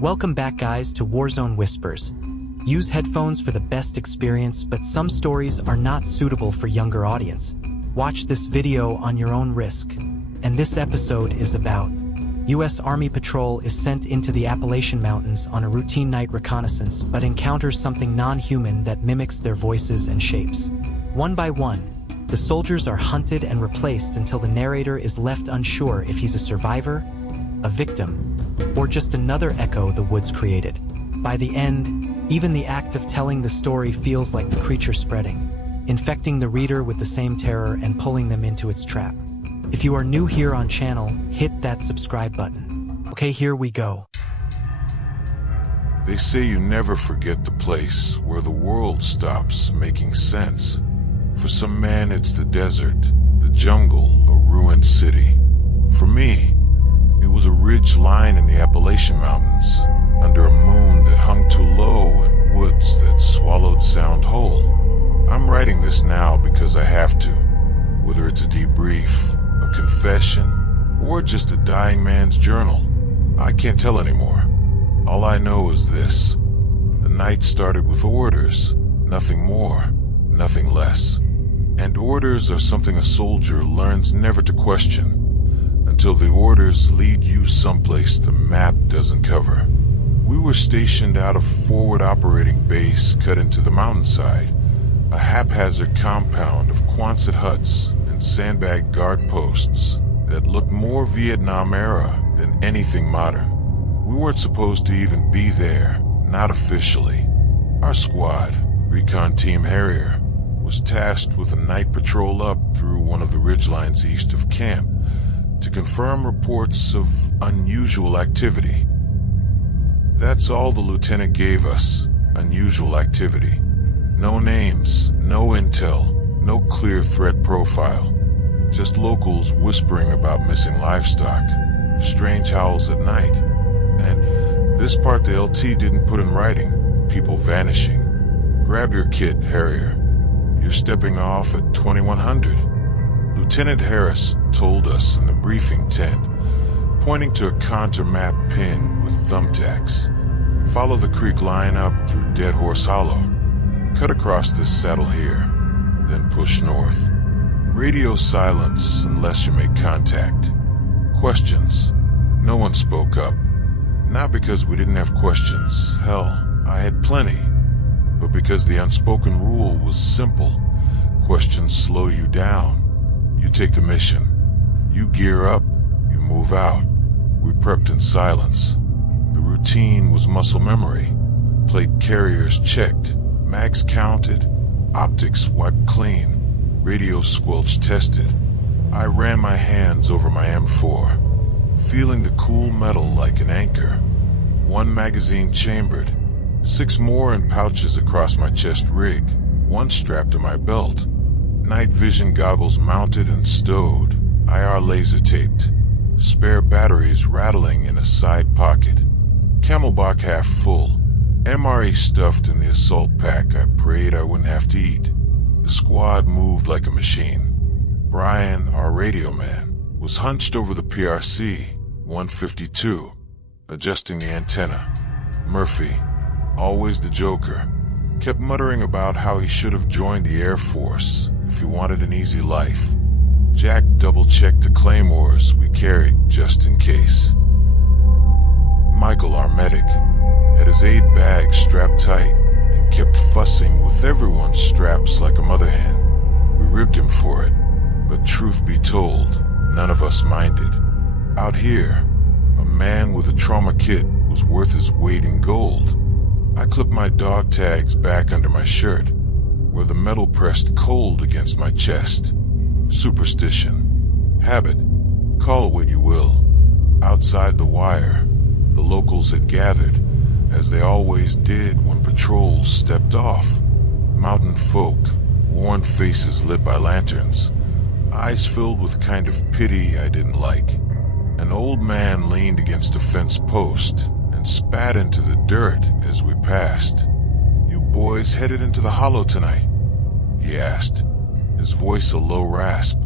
Welcome back, guys, to Warzone Whispers. Use headphones for the best experience, but some stories are not suitable for younger audience. Watch this video on your own risk. And this episode is about U.S. Army patrol is sent into the Appalachian Mountains on a routine night reconnaissance, but encounters something non-human that mimics their voices and shapes. One by one, the soldiers are hunted and replaced until the narrator is left unsure if he's a survivor, a victim, or just another echo the woods created. By the end, even the act of telling the story feels like the creature spreading, infecting the reader with the same terror and pulling them into its trap. If you are new here on channel, hit that subscribe button. Okay, here we go. They say you never forget the place where the world stops making sense. For some man, it's the desert, the jungle, a ruined city. For me, it was a ridge line in the Appalachian Mountains, under a moon that hung too low and woods that swallowed sound whole. I'm writing this now because I have to, whether it's a debrief, a confession, or just a dying man's journal. I can't tell anymore. All I know is this: the night started with orders, nothing more, nothing less. And orders are something a soldier learns never to question, until the orders lead you someplace the map doesn't cover. We were stationed out of forward operating base cut into the mountainside, a haphazard compound of Quonset huts and sandbag guard posts that looked more Vietnam era than anything modern. We weren't supposed to even be there, not officially. Our squad, Recon Team Harrier, was tasked with a night patrol up through one of the ridgelines east of camp to confirm reports of unusual activity. That's all the lieutenant gave us: unusual activity. No names, no intel, no clear threat profile. Just locals whispering about missing livestock, strange howls at night, and this part the LT didn't put in writing: people vanishing. Grab your kit, Harrier. You're stepping off at 2100. Lieutenant Harris told us in the briefing tent, pointing to a contour map pinned with thumbtacks. Follow the creek line up through Dead Horse Hollow. Cut across this saddle here, then push north. Radio silence unless you make contact. Questions. No one spoke up. Not because we didn't have questions. Hell, I had plenty. But because the unspoken rule was simple. Questions slow you down. You take the mission. You gear up. You move out. We prepped in silence. The routine was muscle memory. Plate carriers checked. Mags counted. Optics wiped clean. Radio squelch tested. I ran my hands over my M4, feeling the cool metal like an anchor. 1 magazine chambered. 6 more in pouches across my chest rig. 1 strapped to my belt. Night vision goggles mounted and stowed. IR laser taped. Spare batteries rattling in a side pocket. Camelback half full. MRE stuffed in the assault pack I prayed I wouldn't have to eat. The squad moved like a machine. Brian, our radio man, was hunched over the PRC 152, adjusting the antenna. Murphy, always the joker, kept muttering about how he should have joined the Air Force if he wanted an easy life. Jack double-checked the claymores we carried just in case. Michael, our medic, had his aid bag strapped tight and kept fussing with everyone's straps like a mother hen. We ribbed him for it, but truth be told, none of us minded. Out here, a man with a trauma kit was worth his weight in gold. I clipped my dog tags back under my shirt, where the metal pressed cold against my chest. Superstition, habit, call it what you will. Outside the wire, the locals had gathered, as they always did when patrols stepped off. Mountain folk, worn faces lit by lanterns, eyes filled with a kind of pity I didn't like. An old man leaned against a fence post and spat into the dirt as we passed. "You boys headed into the hollow tonight?" he asked, his voice a low rasp.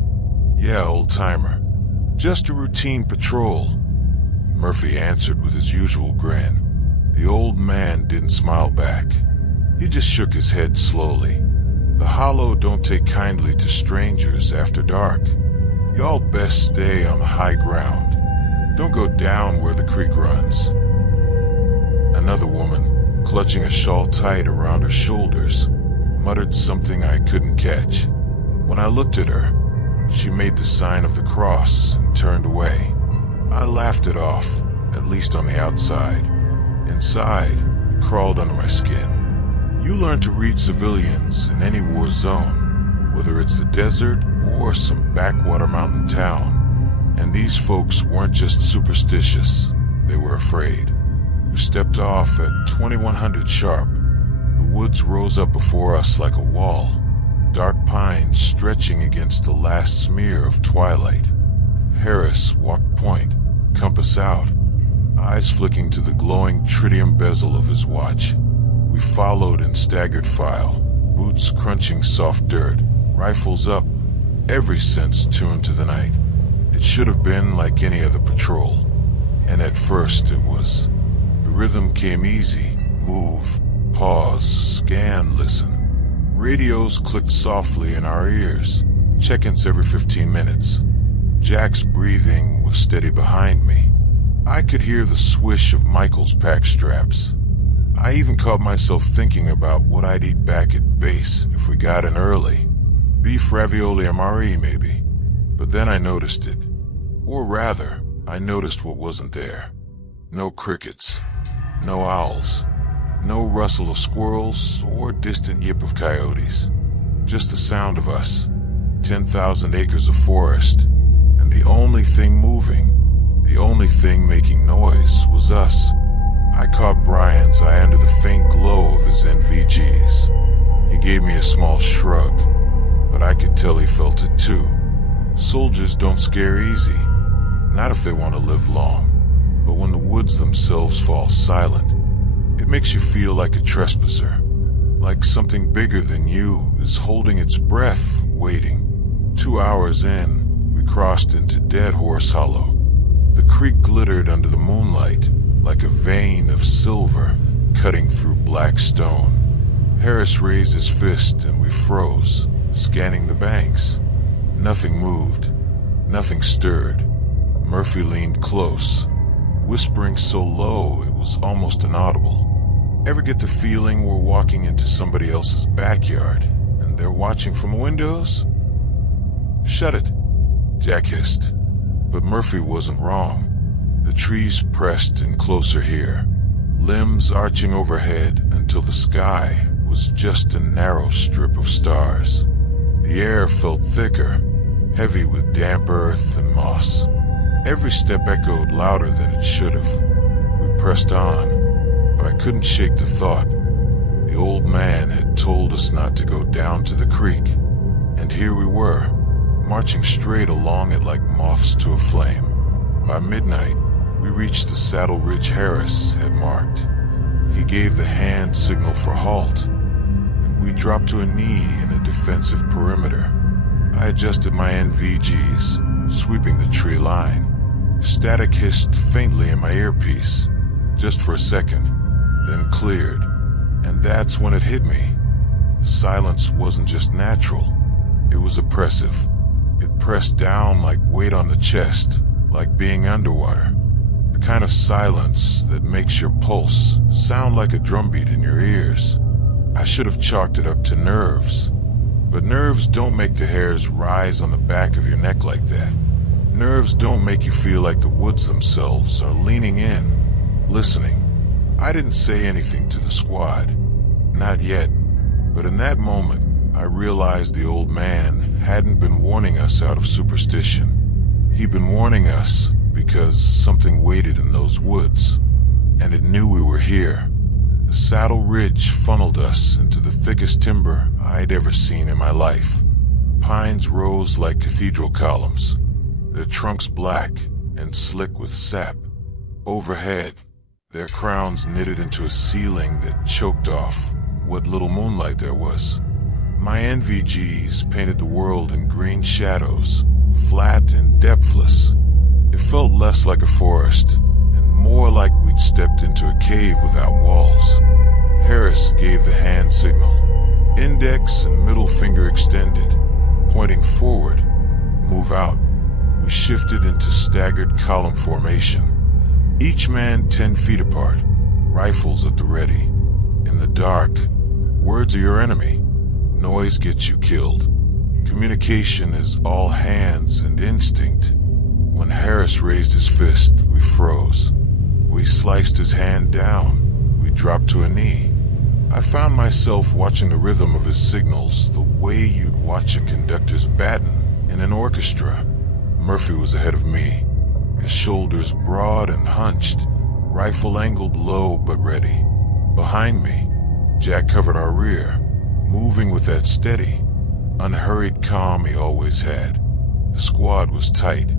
"Yeah, old-timer. Just a routine patrol," Murphy answered with his usual grin. The old man didn't smile back. He just shook his head slowly. The Hollow don't take kindly to strangers after dark. Y'all best stay on the high ground. Don't go down where the creek runs. Another woman, clutching a shawl tight around her shoulders, muttered something I couldn't catch. When I looked at her, she made the sign of the cross and turned away. I laughed it off, at least on the outside. Inside, it crawled under my skin. You learn to read civilians in any war zone, whether it's the desert or some backwater mountain town. And these folks weren't just superstitious, they were afraid. We stepped off at 2100 sharp. The woods rose up before us like a wall, dark pines stretching against the last smear of twilight. Harris walked point, compass out, eyes flicking to the glowing tritium bezel of his watch. We followed in staggered file, boots crunching soft dirt, rifles up, every sense tuned to the night. It should have been like any other patrol, and at first it was. The rhythm came easy, move, pause, scan, listen. Radios clicked softly in our ears, check-ins every 15 minutes. Jack's breathing was steady behind me. I could hear the swish of Michael's pack straps. I even caught myself thinking about what I'd eat back at base if we got in early. Beef ravioli MRE, maybe. But then I noticed it. Or rather, I noticed what wasn't there. No crickets. No owls. No rustle of squirrels or distant yip of coyotes. Just the sound of us. 10,000 acres of forest. And the only thing moving, the only thing making noise was us. I caught Brian's eye under the faint glow of his NVGs. He gave me a small shrug, but I could tell he felt it too. Soldiers don't scare easy. Not if they want to live long. But when the woods themselves fall silent, it makes you feel like a trespasser. Like something bigger than you is holding its breath, waiting. 2 hours in, we crossed into Dead Horse Hollow. The creek glittered under the moonlight, like a vein of silver cutting through black stone. Harris raised his fist and we froze, scanning the banks. Nothing moved. Nothing stirred. Murphy leaned close, whispering so low it was almost inaudible. Ever get the feeling we're walking into somebody else's backyard and they're watching from windows? Shut it, Jack hissed. But Murphy wasn't wrong. The trees pressed in closer here, limbs arching overhead until the sky was just a narrow strip of stars. The air felt thicker, heavy with damp earth and moss. Every step echoed louder than it should have. We pressed on, but I couldn't shake the thought. The old man had told us not to go down to the creek, and here we were, marching straight along it like moths to a flame. By midnight, we reached the saddle ridge Harris had marked. He gave the hand signal for halt, and we dropped to a knee in a defensive perimeter. I adjusted my NVGs, sweeping the tree line. Static hissed faintly in my earpiece, just for a second, then cleared. And that's when it hit me. The silence wasn't just natural, it was oppressive. It pressed down like weight on the chest, like being underwater. The kind of silence that makes your pulse sound like a drumbeat in your ears. I should have chalked it up to nerves. But nerves don't make the hairs rise on the back of your neck like that. Nerves don't make you feel like the woods themselves are leaning in, listening. I didn't say anything to the squad. Not yet. But in that moment, I realized the old man hadn't been warning us out of superstition. He'd been warning us because something waited in those woods, and it knew we were here. The saddle ridge funneled us into the thickest timber I'd ever seen in my life. Pines rose like cathedral columns, their trunks black and slick with sap. Overhead, their crowns knitted into a ceiling that choked off what little moonlight there was. My NVGs painted the world in green shadows, flat and depthless. It felt less like a forest and more like we'd stepped into a cave without walls. Harris gave the hand signal, index and middle finger extended, pointing forward. Move out. We shifted into staggered column formation, each man 10 feet apart, rifles at the ready. In the dark, words are your enemy. Noise gets you killed. Communication is all hands and instinct. When Harris raised his fist, we froze. We sliced his hand down. We dropped to a knee. I found myself watching the rhythm of his signals the way you'd watch a conductor's baton in an orchestra. Murphy was ahead of me, his shoulders broad and hunched, rifle angled low but ready. Behind me, Jack covered our rear, moving with that steady, unhurried calm he always had. The squad was tight,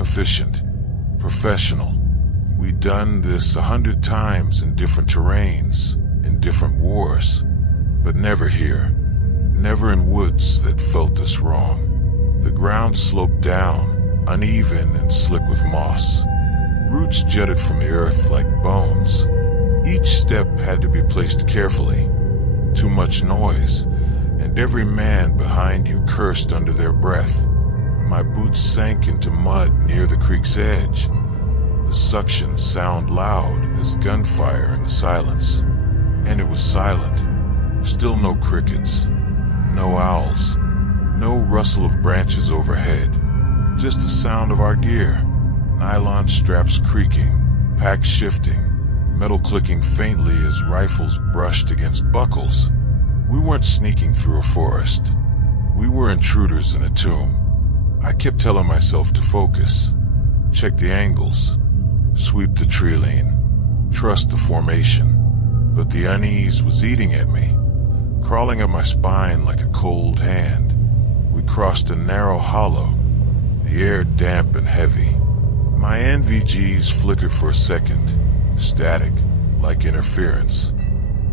efficient, professional. We'd done this 100 times in different terrains, in different wars, but never here, never in woods that felt this wrong. The ground sloped down, uneven and slick with moss. Roots jutted from the earth like bones. Each step had to be placed carefully. Too much noise, and every man behind you cursed under their breath. My boots sank into mud near the creek's edge. The suction sounded loud as gunfire in the silence. And it was silent. Still no crickets, no owls, no rustle of branches overhead. Just the sound of our gear, nylon straps creaking, packs shifting, metal clicking faintly as rifles brushed against buckles. We weren't sneaking through a forest. We were intruders in a tomb. I kept telling myself to focus, check the angles, sweep the tree lane, trust the formation. But the unease was eating at me, crawling up my spine like a cold hand. We crossed a narrow hollow, the air damp and heavy. My NVGs flickered for a second, static, like interference.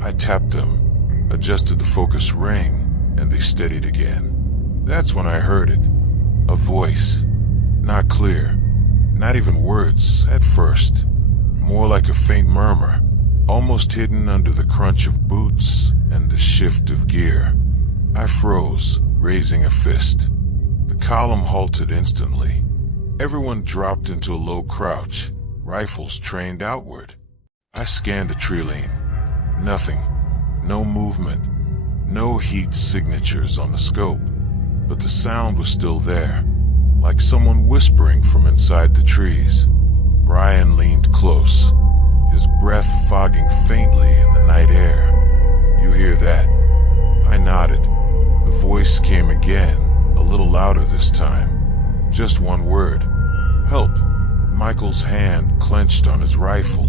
I tapped them, adjusted the focus ring, and they steadied again. That's when I heard it. A voice. Not clear. Not even words at first. More like a faint murmur, almost hidden under the crunch of boots and the shift of gear. I froze, raising a fist. The column halted instantly. Everyone dropped into a low crouch, rifles trained outward. I scanned the tree lane. Nothing. No movement. No heat signatures on the scope. But the sound was still there, like someone whispering from inside the trees. Brian leaned close, his breath fogging faintly in the night air. You hear that? I nodded. The voice came again, a little louder this time. Just one word. Help. Michael's hand clenched on his rifle.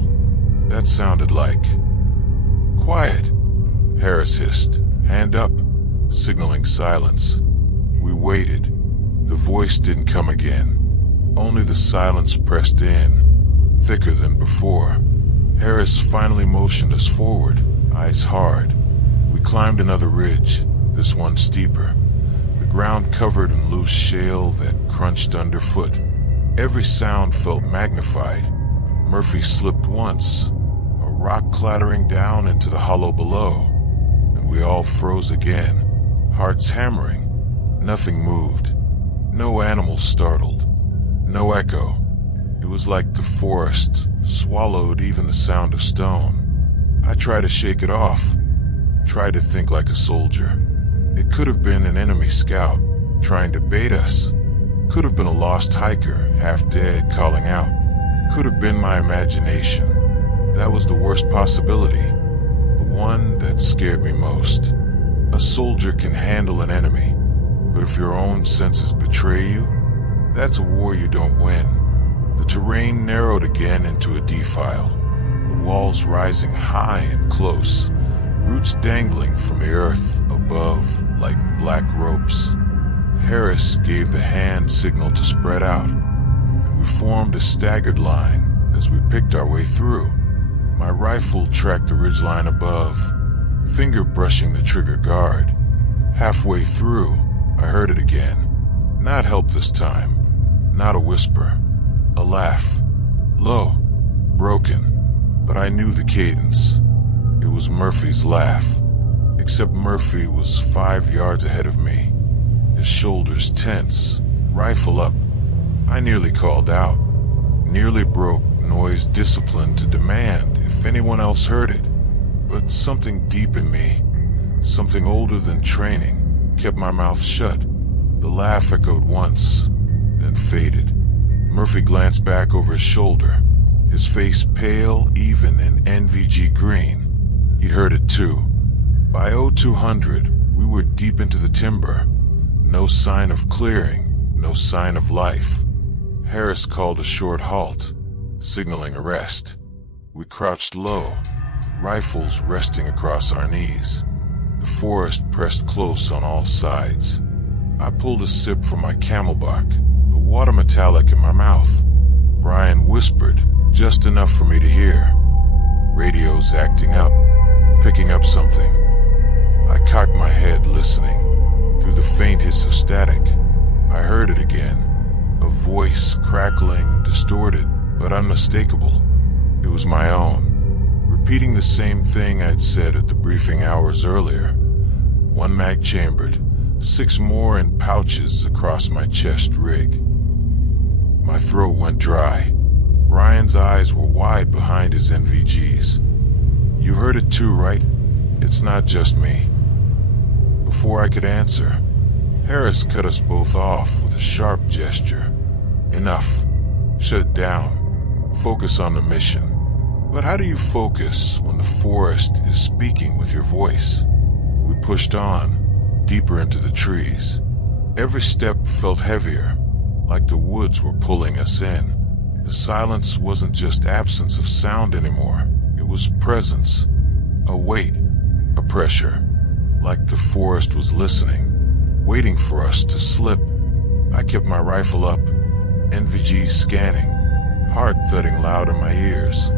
That sounded like... Quiet, Harris hissed. Hand up, signaling silence. We waited. The voice didn't come again. Only the silence pressed in, thicker than before. Harris finally motioned us forward, eyes hard. We climbed another ridge, this one steeper. The ground covered in loose shale that crunched underfoot. Every sound felt magnified. Murphy slipped once, a rock clattering down into the hollow below, and we all froze again, hearts hammering. Nothing moved. No animal startled. No echo. It was like the forest swallowed even the sound of stone. I tried to shake it off, tried to think like a soldier. It could have been an enemy scout trying to bait us. Could have been a lost hiker, half dead, calling out. Could have been my imagination. That was the worst possibility, the one that scared me most. A soldier can handle an enemy, but if your own senses betray you, that's a war you don't win. The terrain narrowed again into a defile, the walls rising high and close, roots dangling from the earth above like black ropes. Harris gave the hand signal to spread out, and we formed a staggered line as we picked our way through. My rifle tracked the ridgeline above, finger brushing the trigger guard. Halfway through, I heard it again. Not help this time. Not a whisper. A laugh. Low. broken, but I knew the cadence. It was Murphy's laugh, except Murphy was 5 yards ahead of me, his shoulders tense, rifle up. I nearly called out, nearly broke noise discipline to demand if anyone else heard it. But something deep in me, something older than training, kept my mouth shut. The laugh echoed once, then faded. Murphy glanced back over his shoulder, his face pale even in NVG green. He'd heard it too. By 0200, we were deep into the timber. No sign of clearing, no sign of life. Harris called a short halt, signaling a rest. We crouched low, rifles resting across our knees. The forest pressed close on all sides. I pulled a sip from my camelback, the water metallic in my mouth. Brian whispered, just enough for me to hear. Radio's acting up, picking up something. I cocked my head, listening. Through the faint hiss of static, I heard it again. A voice, crackling, distorted, but unmistakable. It was my own, repeating the same thing I'd said at the briefing hours earlier. 1 mag chambered, 6 more in pouches across my chest rig. My throat went dry. Brian's eyes were wide behind his NVGs. You heard it too, right? It's not just me. Before I could answer, Harris cut us both off with a sharp gesture. Enough. Shut it down. Focus on the mission. But how do you focus when the forest is speaking with your voice? We pushed on, deeper into the trees. Every step felt heavier, like the woods were pulling us in. The silence wasn't just absence of sound anymore. It was presence, a weight, a pressure, like the forest was listening, waiting for us to slip. I kept my rifle up, NVG scanning, heart thudding loud in my ears.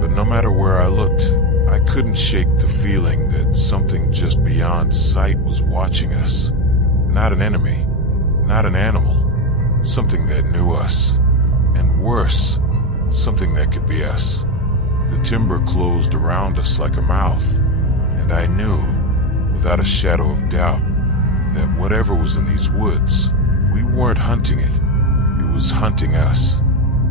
But no matter where I looked, I couldn't shake the feeling that something just beyond sight was watching us. Not an enemy, not an animal, something that knew us. And worse, something that could be us. The timber closed around us like a mouth, and I knew, without a shadow of doubt, that whatever was in these woods, we weren't hunting it. It was hunting us.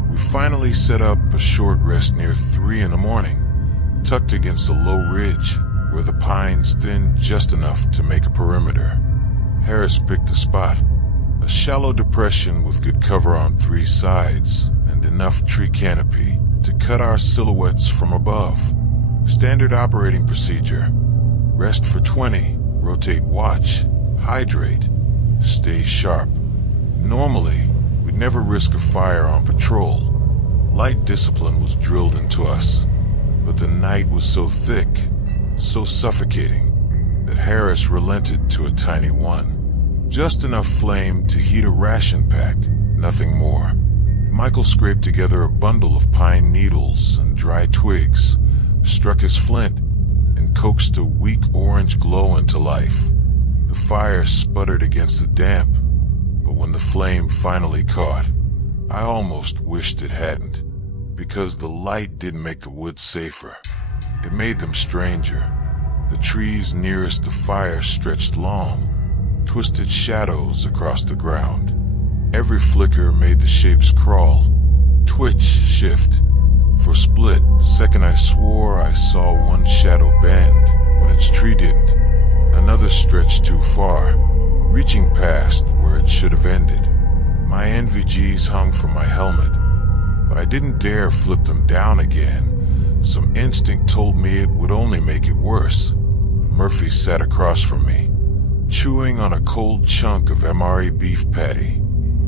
We finally set up a short rest near 3 in the morning, tucked against a low ridge where the pines thinned just enough to make a perimeter. Harris picked a spot, a shallow depression with good cover on 3 sides and enough tree canopy to cut our silhouettes from above. Standard operating procedure. Rest for 20, rotate watch, hydrate, stay sharp. Normally, we'd never risk a fire on patrol. Light discipline was drilled into us, but the night was so thick, so suffocating, that Harris relented to a tiny one. Just enough flame to heat a ration pack, nothing more. Michael scraped together a bundle of pine needles and dry twigs, struck his flint, and coaxed a weak orange glow into life. The fire sputtered against the damp, but when the flame finally caught, I almost wished it hadn't, because the light didn't make the woods safer. It made them stranger. The trees nearest the fire stretched long, twisted shadows across the ground. Every flicker made the shapes crawl, twitch, shift. For a split second I swore I saw one shadow bend when its tree didn't. Another stretched too far, reaching past where it should have ended. My NVGs hung from my helmet, but I didn't dare flip them down again. Some instinct told me it would only make it worse. Murphy sat across from me, chewing on a cold chunk of MRE beef patty,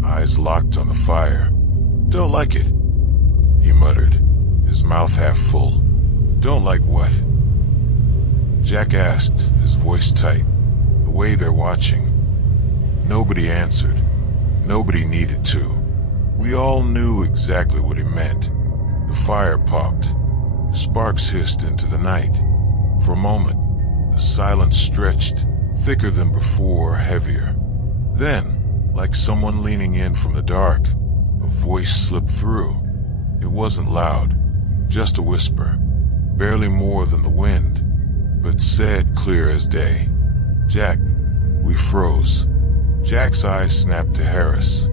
eyes locked on the fire. "Don't like it," he muttered, his mouth half full. "Don't like what?" Jack asked, his voice tight, the way they're watching. Nobody answered. Nobody needed to. We all knew exactly what he meant. The fire popped. Sparks hissed into the night. For a moment, the silence stretched, thicker than before, heavier. Then, like someone leaning in from the dark, a voice slipped through. It wasn't loud. Just a whisper, barely more than the wind, but said clear as day. "Jack." We froze. Jack's eyes snapped to Harris.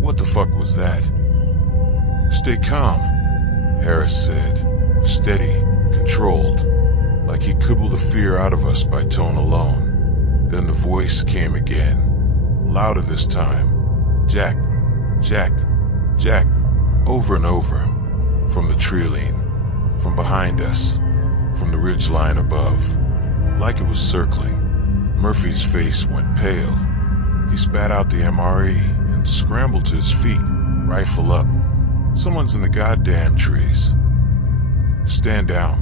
"What the fuck was that?" "Stay calm," Harris said. Steady, controlled, like he could will the fear out of us by tone alone. Then the voice came again, louder this time. "Jack, Jack, Jack," over and over, from the tree-line, from behind us, from the ridgeline above, like it was circling. Murphy's face went pale. He spat out the MRE and scrambled to his feet, rifle up. "Someone's in the goddamn trees." "Stand down,"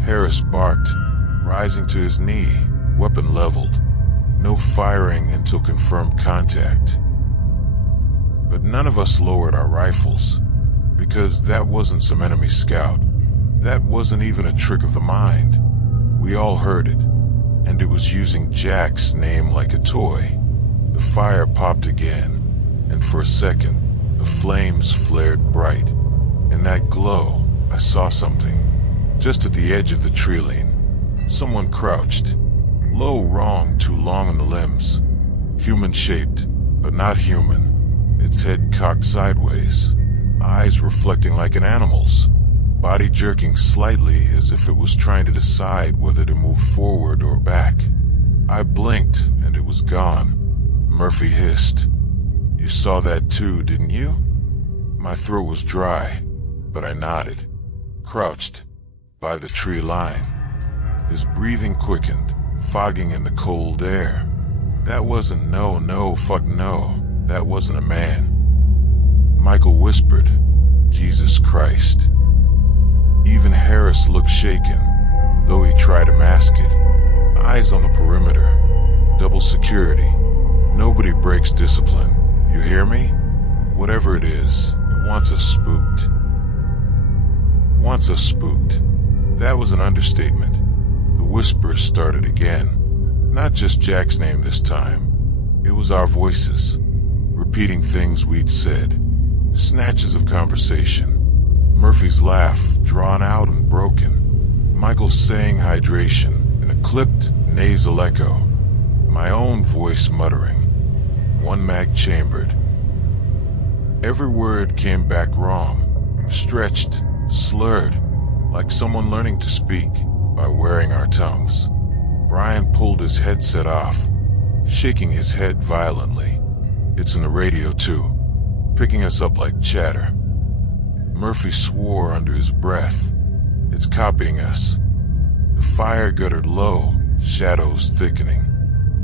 Harris barked, rising to his knee, weapon leveled. No firing until confirmed contact. But none of us lowered our rifles, because that wasn't some enemy scout. That wasn't even a trick of the mind. We all heard it, and it was using Jack's name like a toy. The fire popped again, and for a second, the flames flared bright. In that glow, I saw something. Just at the edge of the tree-line, someone crouched. Low wrong, too long in the limbs. Human-shaped, but not human. Its head cocked sideways, eyes reflecting like an animal's, body jerking slightly as if it was trying to decide whether to move forward or back. I blinked, and it was gone. Murphy hissed. "You saw that too, didn't you?" My throat was dry, but I nodded. Crouched by the tree line. His breathing quickened, fogging in the cold air. That wasn't fuck no. That wasn't a man. Michael whispered, "Jesus Christ." Even Harris looked shaken, though he tried to mask it. Eyes on the perimeter. Double security. Nobody breaks discipline. You hear me? Whatever it is, it wants us spooked. Wants us spooked. That was an understatement. The whispers started again. Not just Jack's name this time. It was our voices, repeating things we'd said. Snatches of conversation. Murphy's laugh, drawn out and broken. Michael saying hydration in a clipped, nasal echo. My own voice muttering. One mag chambered. Every word came back wrong, stretched, slurred, like someone learning to speak by wearing our tongues. Brian pulled his headset off, shaking his head violently. It's in the radio too, picking us up like chatter. Murphy swore under his breath. It's copying us. The fire guttered low, shadows thickening.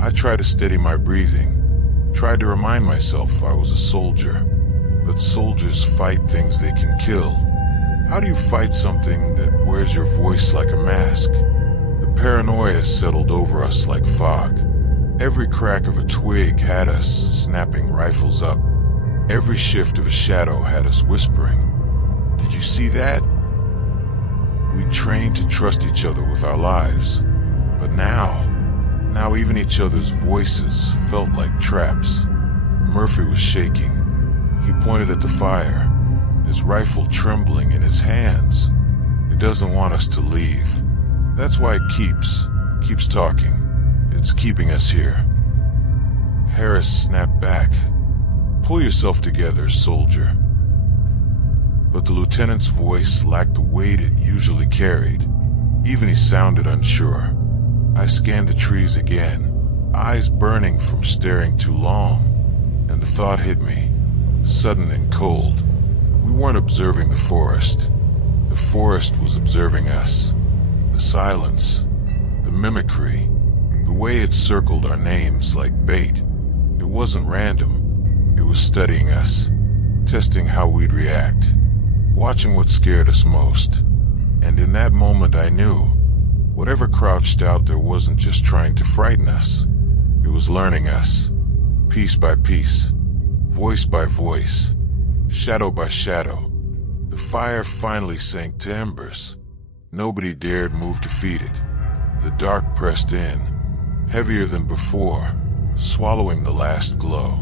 I tried to steady my breathing, tried to remind myself I was a soldier. But soldiers fight things they can kill. How do you fight something that wears your voice like a mask? The paranoia settled over us like fog. Every crack of a twig had us snapping rifles up. Every shift of a shadow had us whispering. Did you see that? We trained to trust each other with our lives. But now even each other's voices felt like traps. Murphy was shaking. He pointed at the fire, his rifle trembling in his hands. It doesn't want us to leave. That's why it keeps talking. It's keeping us here. Harris snapped back. Pull yourself together, soldier. But the lieutenant's voice lacked the weight it usually carried. Even he sounded unsure. I scanned the trees again, eyes burning from staring too long, and the thought hit me, sudden and cold. We weren't observing the forest. The forest was observing us. The silence, the mimicry, the way it circled our names like bait. It wasn't random. It was studying us, testing how we'd react, watching what scared us most. And in that moment I knew, whatever crouched out there wasn't just trying to frighten us. It was learning us, piece by piece, voice by voice, shadow by shadow. The fire finally sank to embers. Nobody dared move to feed it. The dark pressed in, heavier than before, swallowing the last glow.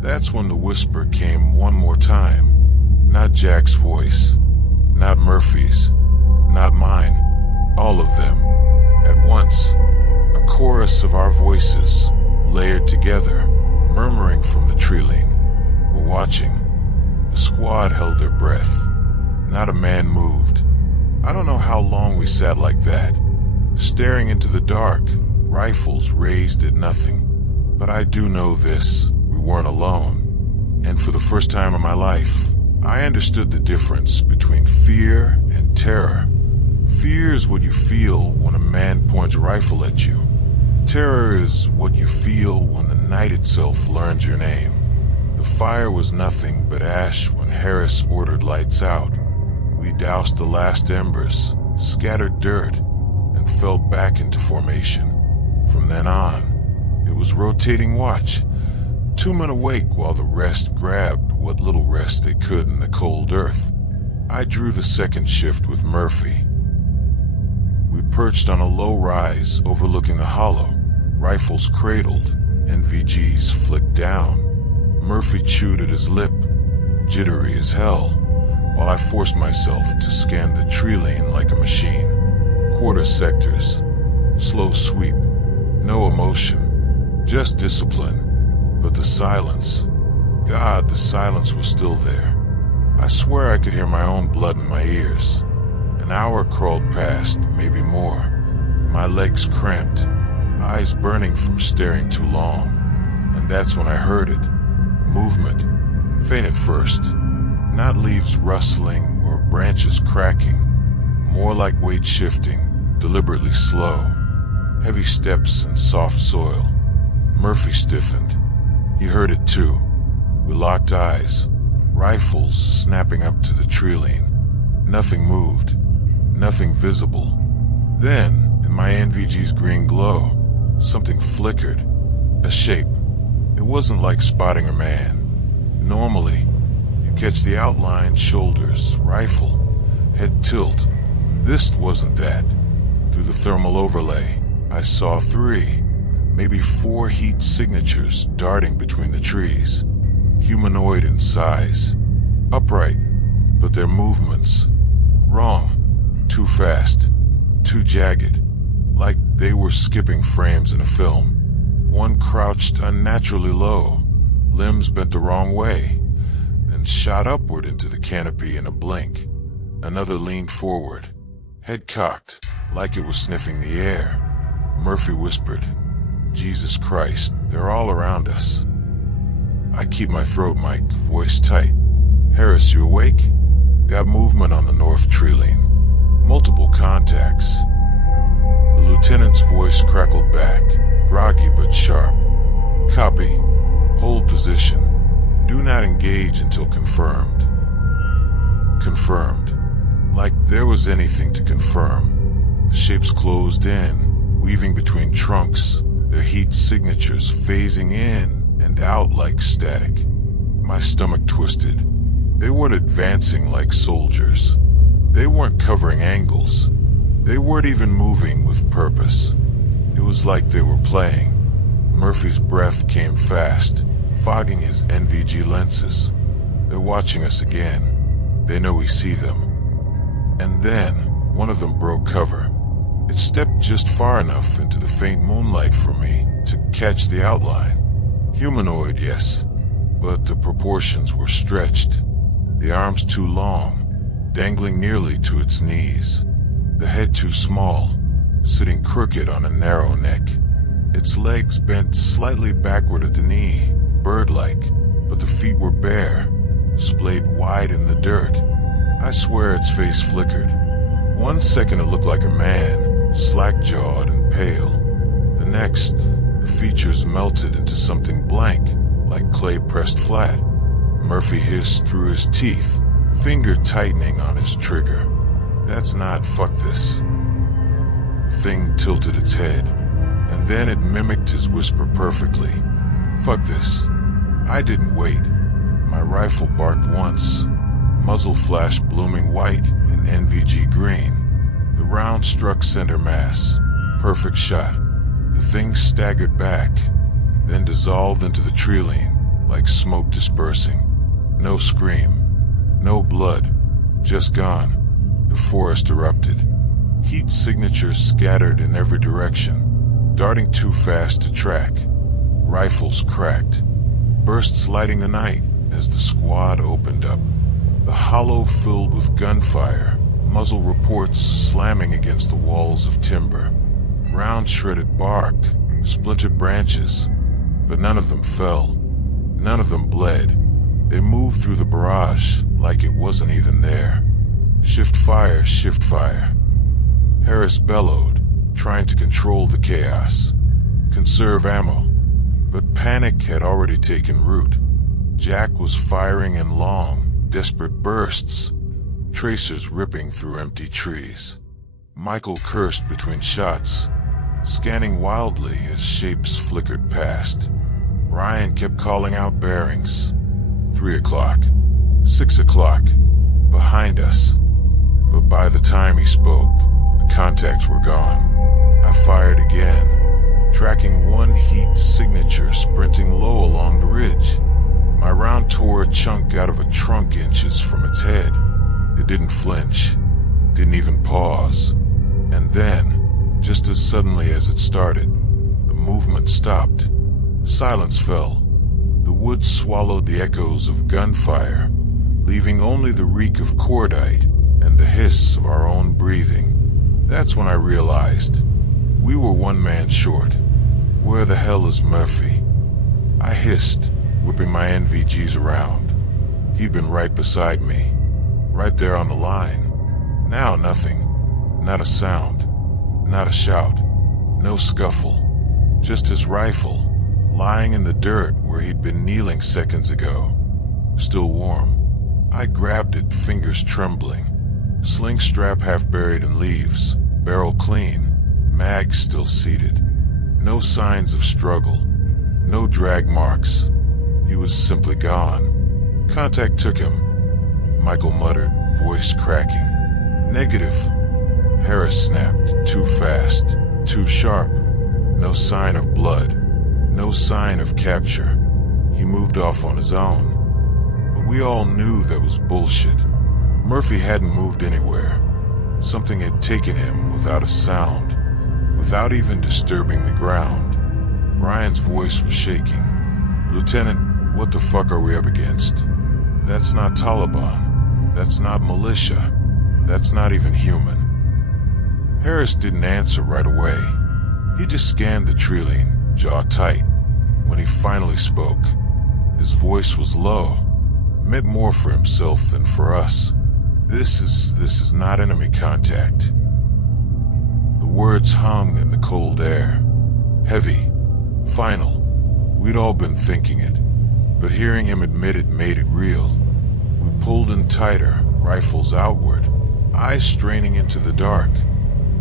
That's when the whisper came one more time. Not Jack's voice, Not Murphy's, not mine, all of them. At once, a chorus of our voices, layered together, murmuring from the tree-line. We're watching. The squad held their breath. Not a man moved. I don't know how long we sat like that, staring into the dark, rifles raised at nothing. But I do know this, we weren't alone. And for the first time in my life, I understood the difference between fear and terror. Fear is what you feel when a man points a rifle at you. Terror is what you feel when the night itself learns your name. The fire was nothing but ash when Harris ordered lights out. We doused the last embers, scattered dirt, and fell back into formation. From then on, it was rotating watch. 2 men awake while the rest grabbed what little rest they could in the cold earth. I drew the second shift with Murphy. We perched on a low rise overlooking the hollow, rifles cradled, NVGs flicked down. Murphy chewed at his lip, jittery as hell, while I forced myself to scan the tree lane like a machine. Quarter sectors, slow sweep, no emotion, just discipline. But the silence, God, the silence was still there. I swear I could hear my own blood in my ears. An hour crawled past, maybe more. My legs cramped, eyes burning from staring too long. And that's when I heard it. Movement, faint at first, not leaves rustling or branches cracking, more like weight shifting, deliberately slow, heavy steps and soft soil. Murphy stiffened. He heard it too. We locked eyes, rifles snapping up to the tree line. Nothing moved, nothing visible. Then, in my NVG's green glow, something flickered, a shape. It wasn't like spotting a man. Normally, you catch the outline, shoulders, rifle, head tilt. This wasn't that. Through the thermal overlay, I saw 3, maybe 4 heat signatures darting between the trees. Humanoid in size. Upright, but their movements wrong. Too fast, too jagged, like they were skipping frames in a film. One crouched unnaturally low, limbs bent the wrong way, then shot upward into the canopy in a blink. Another leaned forward, head cocked, like it was sniffing the air. Murphy whispered, "Jesus Christ, they're all around us." I keep my throat mic, voice tight. "Harris, you awake?" Got movement on the north tree line. Multiple contacts. The lieutenant's voice crackled back, groggy but sharp. "Copy. Hold position. Do not engage until confirmed." Confirmed. Like there was anything to confirm. The shapes closed in, weaving between trunks, their heat signatures phasing in and out like static. My stomach twisted. They weren't advancing like soldiers. They weren't covering angles. They weren't even moving with purpose. It was like they were playing. Murphy's breath came fast, fogging his NVG lenses. They're watching us again. They know we see them. And then, one of them broke cover. It stepped just far enough into the faint moonlight for me to catch the outline. Humanoid, yes, but the proportions were stretched. The arms too long, dangling nearly to its knees. The head too small, sitting crooked on a narrow neck. Its legs bent slightly backward at the knee, bird-like, but the feet were bare, splayed wide in the dirt. I swear its face flickered. 1 second it looked like a man, slack-jawed and pale. The next, the features melted into something blank, like clay pressed flat. Murphy hissed through his teeth, finger tightening on his trigger. "That's not, fuck this." The thing tilted its head, and then it mimicked his whisper perfectly. "Fuck this." I didn't wait. My rifle barked once, muzzle flashed blooming white and NVG green. The round struck center mass. Perfect shot. The thing staggered back, then dissolved into the tree line, like smoke dispersing. No scream. No blood. Just gone. The forest erupted. Heat signatures scattered in every direction, darting too fast to track. Rifles cracked, bursts lighting the night as the squad opened up. The hollow filled with gunfire, muzzle reports slamming against the walls of timber. Rounds shredded bark, splintered branches, but none of them fell. None of them bled. They moved through the barrage like it wasn't even there. Shift fire, shift fire. Harris bellowed, trying to control the chaos. Conserve ammo. But panic had already taken root. Jack was firing in long, desperate bursts, tracers ripping through empty trees. Michael cursed between shots, scanning wildly as shapes flickered past. Ryan kept calling out bearings. 3 o'clock, 6 o'clock, behind us. But by the time he spoke, the contacts were gone. I fired again, tracking one heat signature sprinting low along the ridge. My round tore a chunk out of a trunk inches from its head. It didn't flinch, didn't even pause. And then, just as suddenly as it started, the movement stopped. Silence fell. The woods swallowed the echoes of gunfire, leaving only the reek of cordite and the hiss of our own breathing. That's when I realized we were one man short. Where the hell is Murphy? I hissed, whipping my NVGs around. He'd been right beside me, right there on the line. Now nothing. Not a sound. Not a shout. No scuffle. Just his rifle, lying in the dirt where he'd been kneeling seconds ago. Still warm. I grabbed it, fingers trembling. Sling strap half buried in leaves, barrel clean, mag still seated. No signs of struggle. No drag marks. He was simply gone. Contact took him. Michael muttered, voice cracking. Negative. Harris snapped, too fast, too sharp. No sign of blood. No sign of capture. He moved off on his own. But we all knew that was bullshit. Murphy hadn't moved anywhere. Something had taken him without a sound, without even disturbing the ground. Ryan's voice was shaking. Lieutenant, what the fuck are we up against? That's not Taliban. That's not militia. That's not even human. Harris didn't answer right away. He just scanned the tree, jaw tight. When he finally spoke, his voice was low, meant more for himself than for us. This is not enemy contact. The words hung in the cold air. Heavy. Final. We'd all been thinking it, but hearing him admit it made it real. We pulled in tighter, rifles outward, eyes straining into the dark.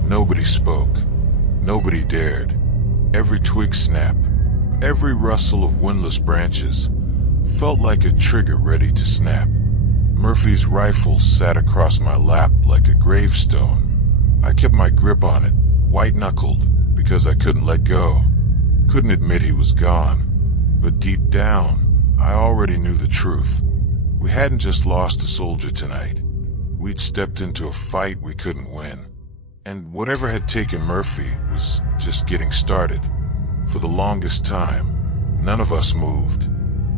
Nobody spoke. Nobody dared. Every twig snap, every rustle of windless branches felt like a trigger ready to snap. Murphy's rifle sat across my lap like a gravestone. I kept my grip on it, white-knuckled, because I couldn't let go. Couldn't admit he was gone. But deep down, I already knew the truth. We hadn't just lost a soldier tonight. We'd stepped into a fight we couldn't win. And whatever had taken Murphy was just getting started. For the longest time, none of us moved.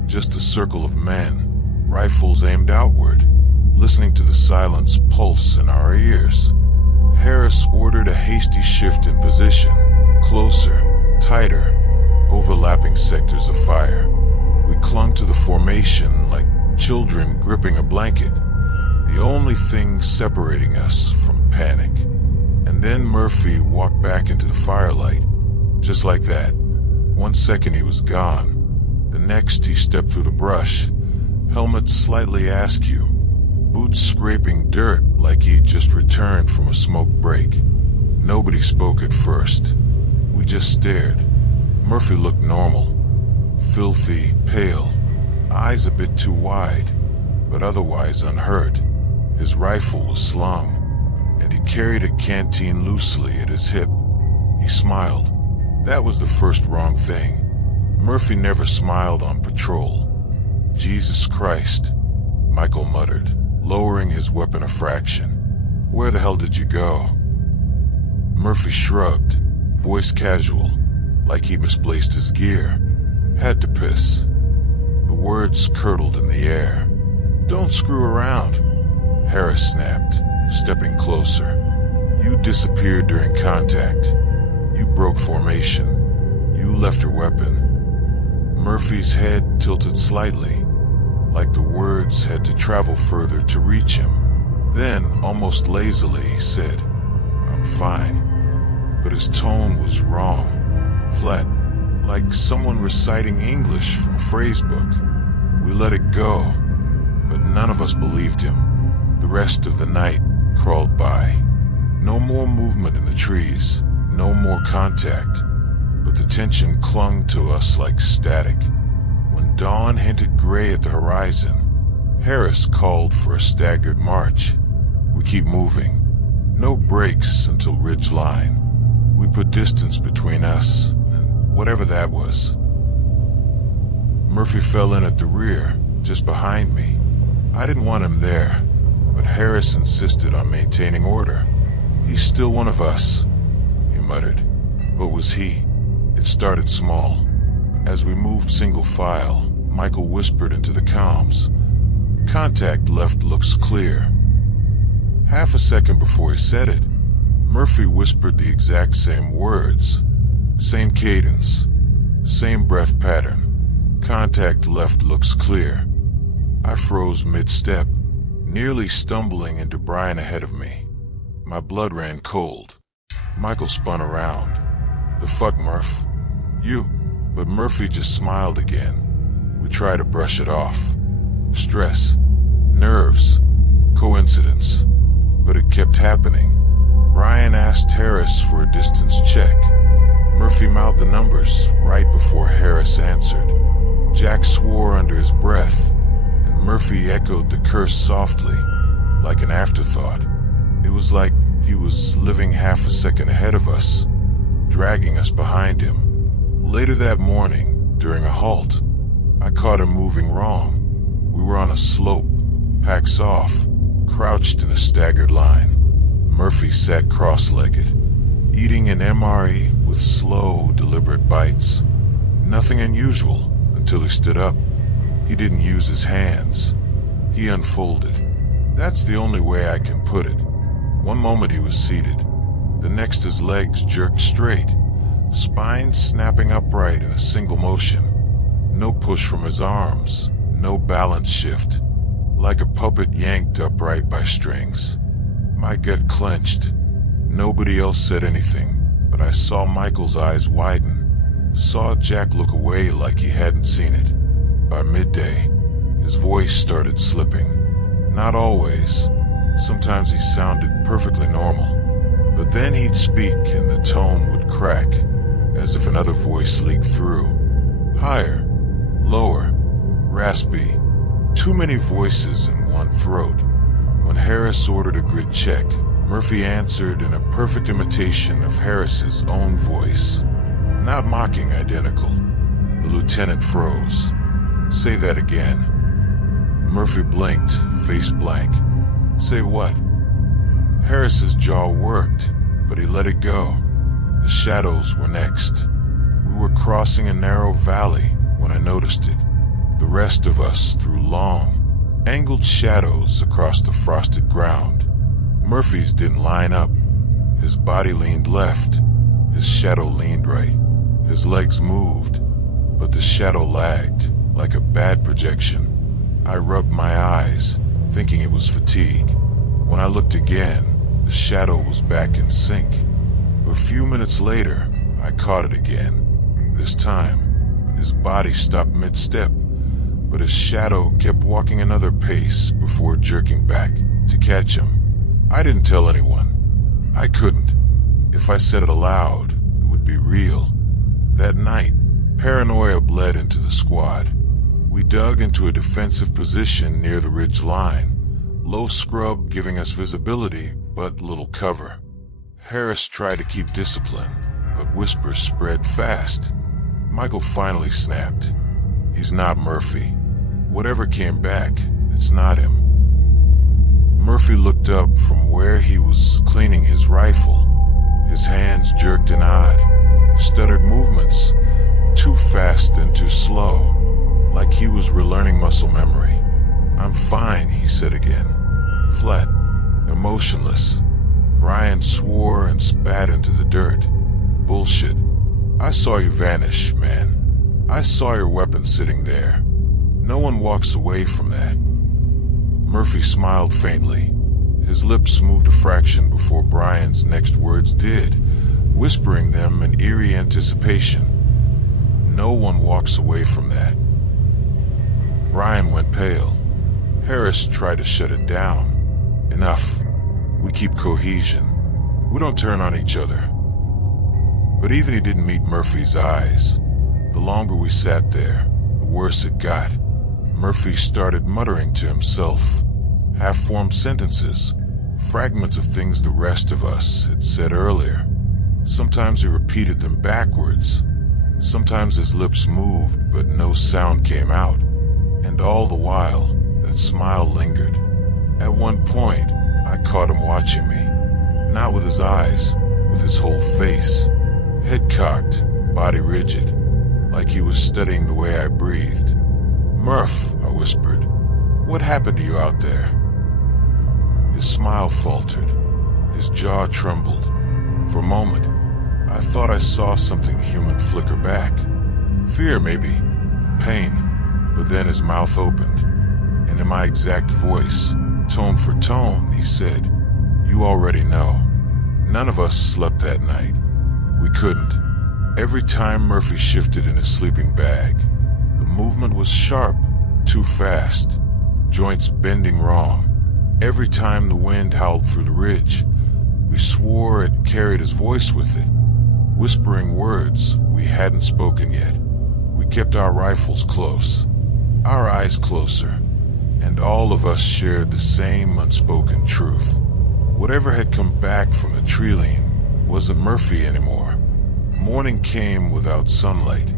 Just a circle of men, rifles aimed outward, listening to the silence pulse in our ears. Harris ordered a hasty shift in position, closer, tighter, overlapping sectors of fire. We clung to the formation like children gripping a blanket, the only thing separating us from panic. And then Murphy walked back into the firelight, just like that. 1 second he was gone. The next he stepped through the brush, helmet slightly askew, boots scraping dirt like he'd just returned from a smoke break. Nobody spoke at first. We just stared. Murphy looked normal. Filthy, pale, eyes a bit too wide, but otherwise unhurt. His rifle was slung, and he carried a canteen loosely at his hip. He smiled. That was the first wrong thing. Murphy never smiled on patrol. Jesus Christ, Michael muttered, lowering his weapon a fraction. Where the hell did you go? Murphy shrugged, voice casual, like he misplaced his gear. Had to piss. The words curdled in the air. Don't screw around, Harris snapped, stepping closer. You disappeared during contact. You broke formation. You left your weapon. Murphy's head tilted slightly, like the words had to travel further to reach him. Then, almost lazily, he said, I'm fine. But his tone was wrong, flat, like someone reciting English from a phrase book. We let it go, but none of us believed him. The rest of the night crawled by. No more movement in the trees, no more contact, but the tension clung to us like static. When dawn hinted gray at the horizon, Harris called for a staggered march. We keep moving. No breaks until ridge line. We put distance between us and whatever that was. Murphy fell in at the rear, just behind me. I didn't want him there, but Harris insisted on maintaining order. He's still one of us, he muttered. What was he? It started small. As we moved single file, Michael whispered into the comms. Contact left looks clear. Half a second before he said it, Murphy whispered the exact same words. Same cadence, same breath pattern. Contact left looks clear. I froze mid-step, nearly stumbling into Brian ahead of me. My blood ran cold. Michael spun around. The fuck, Murph? You. But Murphy just smiled again. We tried to brush it off. Stress. Nerves. Coincidence. But it kept happening. Brian asked Harris for a distance check. Murphy mouthed the numbers right before Harris answered. Jack swore under his breath, and Murphy echoed the curse softly, like an afterthought. It was like he was living half a second ahead of us, dragging us behind him. Later that morning, during a halt, I caught him moving wrong. We were on a slope, packs off, crouched in a staggered line. Murphy sat cross-legged, eating an MRE with slow, deliberate bites. Nothing unusual until he stood up. He didn't use his hands. He unfolded. That's the only way I can put it. One moment he was seated. The next his legs jerked straight, spine snapping upright in a single motion. No push from his arms, no balance shift. Like a puppet yanked upright by strings. My gut clenched. Nobody else said anything, but I saw Michael's eyes widen. Saw Jack look away like he hadn't seen it. By midday, his voice started slipping. Not always. Sometimes he sounded perfectly normal. But then he'd speak and the tone would crack, as if another voice leaked through. Higher, lower, raspy. Too many voices in one throat. When Harris ordered a grid check, Murphy answered in a perfect imitation of Harris's own voice. Not mocking identical. The lieutenant froze. Say that again. Murphy blinked, face blank. Say what? Harris's jaw worked, but he let it go. The shadows were next. We were crossing a narrow valley when I noticed it. The rest of us threw long, angled shadows across the frosted ground. Murphy's didn't line up. His body leaned left. His shadow leaned right. His legs moved, but the shadow lagged, like a bad projection. I rubbed my eyes, thinking it was fatigue. When I looked again, the shadow was back in sync. A few minutes later, I caught it again. This time, his body stopped mid-step, but his shadow kept walking another pace before jerking back to catch him. I didn't tell anyone. I couldn't. If I said it aloud, it would be real. That night, paranoia bled into the squad. We dug into a defensive position near the ridge line. Low scrub giving us visibility, but little cover. Harris tried to keep discipline, but whispers spread fast. Michael finally snapped. He's not Murphy. Whatever came back, it's not him. Murphy looked up from where he was cleaning his rifle. His hands jerked in odd, stuttered movements, too fast and too slow, like he was relearning muscle memory. "I'm fine," he said again, flat, emotionless. Brian swore and spat into the dirt. "Bullshit. I saw you vanish, man. I saw your weapon sitting there. No one walks away from that." Murphy smiled faintly. His lips moved a fraction before Brian's next words did, whispering them in eerie anticipation. "No one walks away from that." Brian went pale. Harris tried to shut it down. "Enough. We keep cohesion. We don't turn on each other." But even he didn't meet Murphy's eyes. The longer we sat there, the worse it got. Murphy started muttering to himself, half-formed sentences, fragments of things the rest of us had said earlier. Sometimes he repeated them backwards. Sometimes his lips moved, but no sound came out. And all the while, that smile lingered. At one point, I caught him watching me. Not with his eyes, with his whole face. Head cocked, body rigid, like he was studying the way I breathed. "Murph," I whispered, "what happened to you out there?" His smile faltered. His jaw trembled. For a moment, I thought I saw something human flicker back. Fear, maybe. Pain. But then his mouth opened, and in my exact voice, tone for tone, he said, "You already know. None of us slept that night. We couldn't." Every time Murphy shifted in his sleeping bag, the movement was sharp, too fast, joints bending wrong. Every time the wind howled through the ridge, we swore it carried his voice with it, whispering words we hadn't spoken yet. We kept our rifles close, our eyes closer, and all of us shared the same unspoken truth. Whatever had come back from the tree wasn't Murphy anymore. Morning came without sunlight,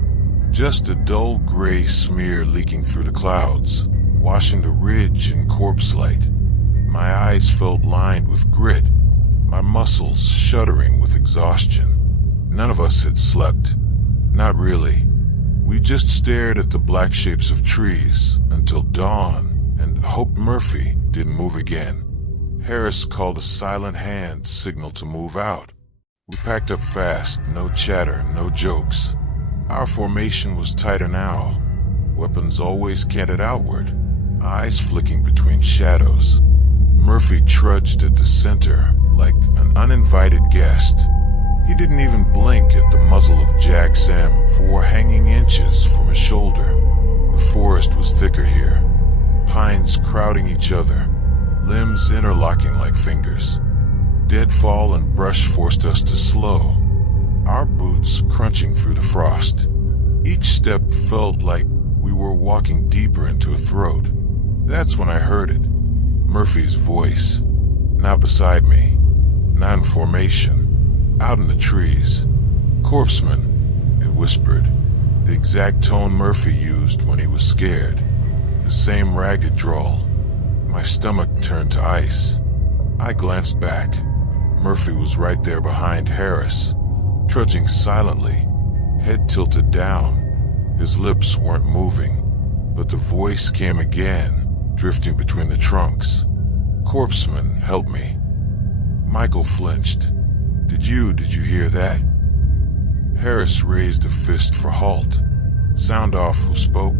just a dull gray smear leaking through the clouds, washing the ridge in corpse light. My eyes felt lined with grit, my muscles shuddering with exhaustion. None of us had slept. Not really. We just stared at the black shapes of trees until dawn and hoped Murphy didn't move again. Harris called a silent hand signal to move out. We packed up fast, no chatter, no jokes. Our formation was tighter now, weapons always canted outward, eyes flicking between shadows. Murphy trudged at the center like an uninvited guest. He didn't even blink at the muzzle of Jack's M4 hanging inches from his shoulder. The forest was thicker here, pines crowding each other, limbs interlocking like fingers. Deadfall and brush forced us to slow, our boots crunching through the frost. Each step felt like we were walking deeper into a throat. That's when I heard it. Murphy's voice. Not beside me, not in formation, out in the trees. "Corpseman," it whispered, the exact tone Murphy used when he was scared. The same ragged drawl. My stomach turned to ice. I glanced back. Murphy was right there behind Harris, trudging silently, head tilted down. His lips weren't moving, but the voice came again, drifting between the trunks. "Corpseman, help me." Michael flinched. Did you hear that?" Harris raised a fist for halt. Sound off who spoke.